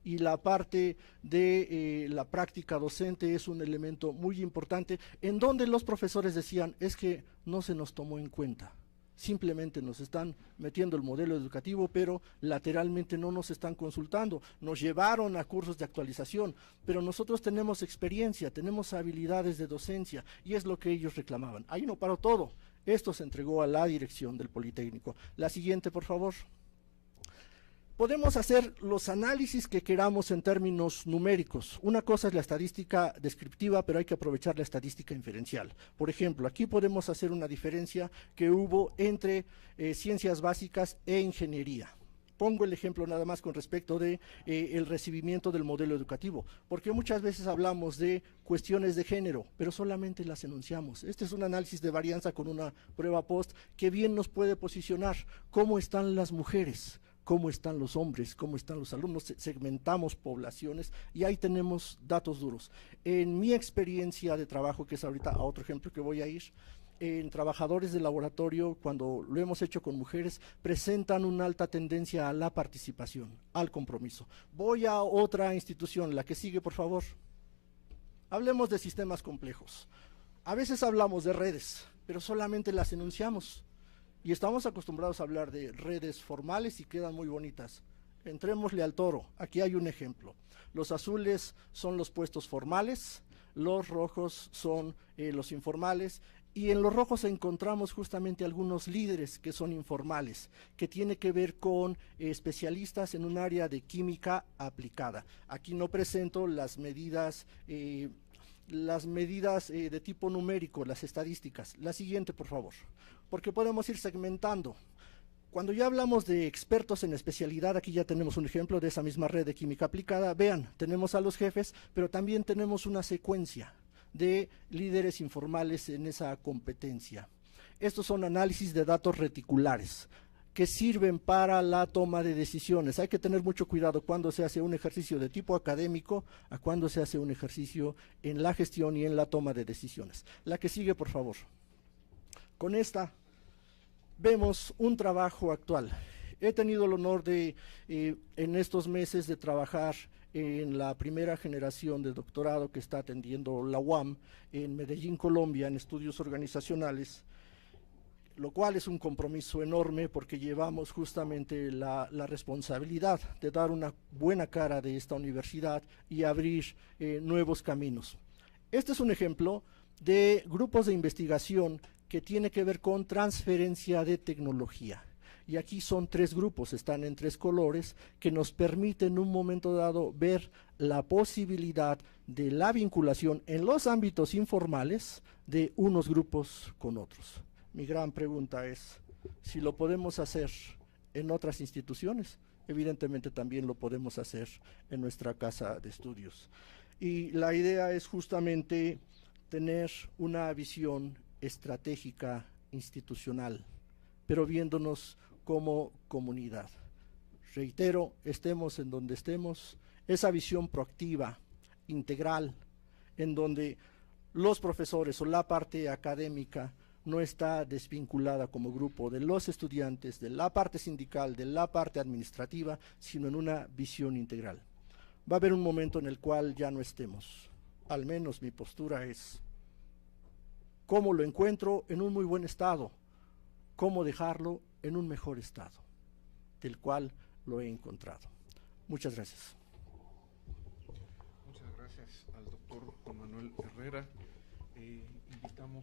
Y la parte de la práctica docente es un elemento muy importante, en donde los profesores decían, es que no se nos tomó en cuenta, simplemente nos están metiendo el modelo educativo, pero lateralmente no nos están consultando. Nos llevaron a cursos de actualización, pero nosotros tenemos experiencia, tenemos habilidades de docencia, y es lo que ellos reclamaban. Ahí no paró todo, esto se entregó a la dirección del Politécnico. La siguiente, por favor. Podemos hacer los análisis que queramos en términos numéricos. Una cosa es la estadística descriptiva, pero hay que aprovechar la estadística inferencial. Por ejemplo, aquí podemos hacer una diferencia que hubo entre ciencias básicas e ingeniería. Pongo el ejemplo nada más con respecto de el recibimiento del modelo educativo, porque muchas veces hablamos de cuestiones de género, pero solamente las enunciamos. Este es un análisis de varianza con una prueba post que bien nos puede posicionar cómo están las mujeres, cómo están los hombres, cómo están los alumnos, segmentamos poblaciones y ahí tenemos datos duros. En mi experiencia de trabajo, que es ahorita a otro ejemplo que voy a ir, en trabajadores de laboratorio, cuando lo hemos hecho con mujeres, presentan una alta tendencia a la participación, al compromiso. Voy a otra institución, la que sigue, por favor. Hablemos de sistemas complejos. A veces hablamos de redes, pero solamente las enunciamos. Y estamos acostumbrados a hablar de redes formales y quedan muy bonitas. Entrémosle al toro. Aquí hay un ejemplo. Los azules son los puestos formales, los rojos son los informales, y en los rojos encontramos justamente algunos líderes que son informales, que tiene que ver con especialistas en un área de química aplicada. Aquí no presento las medidas de tipo numérico, las estadísticas. La siguiente, por favor, porque podemos ir segmentando. Cuando ya hablamos de expertos en especialidad, aquí ya tenemos un ejemplo de esa misma red de química aplicada. Vean, tenemos a los jefes, pero también tenemos una secuencia de líderes informales en esa competencia. Estos son análisis de datos reticulares que sirven para la toma de decisiones. Hay que tener mucho cuidado cuando se hace un ejercicio de tipo académico a cuando se hace un ejercicio en la gestión y en la toma de decisiones. La que sigue, por favor. Con esta vemos un trabajo actual. He tenido el honor de, en estos meses, de trabajar en la primera generación de doctorado que está atendiendo la UAM en Medellín, Colombia, en estudios organizacionales, lo cual es un compromiso enorme porque llevamos justamente la responsabilidad de dar una buena cara de esta universidad y abrir nuevos caminos. Este es un ejemplo de grupos de investigación que tiene que ver con transferencia de tecnología. Y aquí son 3 grupos, están en 3 colores, que nos permiten en un momento dado ver la posibilidad de la vinculación en los ámbitos informales de unos grupos con otros. Mi gran pregunta es, si lo podemos hacer en otras instituciones, evidentemente también lo podemos hacer en nuestra casa de estudios. Y la idea es justamente tener una visión estratégica institucional, pero viéndonos como comunidad. Reitero, estemos en donde estemos, esa visión proactiva, integral, en donde los profesores o la parte académica no está desvinculada como grupo de los estudiantes, de la parte sindical, de la parte administrativa, sino en una visión integral. Va a haber un momento en el cual ya no estemos. Al menos mi postura es: ¿cómo lo encuentro en un muy buen estado? ¿Cómo dejarlo en un mejor estado? Del cual lo he encontrado. Muchas gracias. Muchas gracias al doctor Juan Manuel Herrera. Invitamos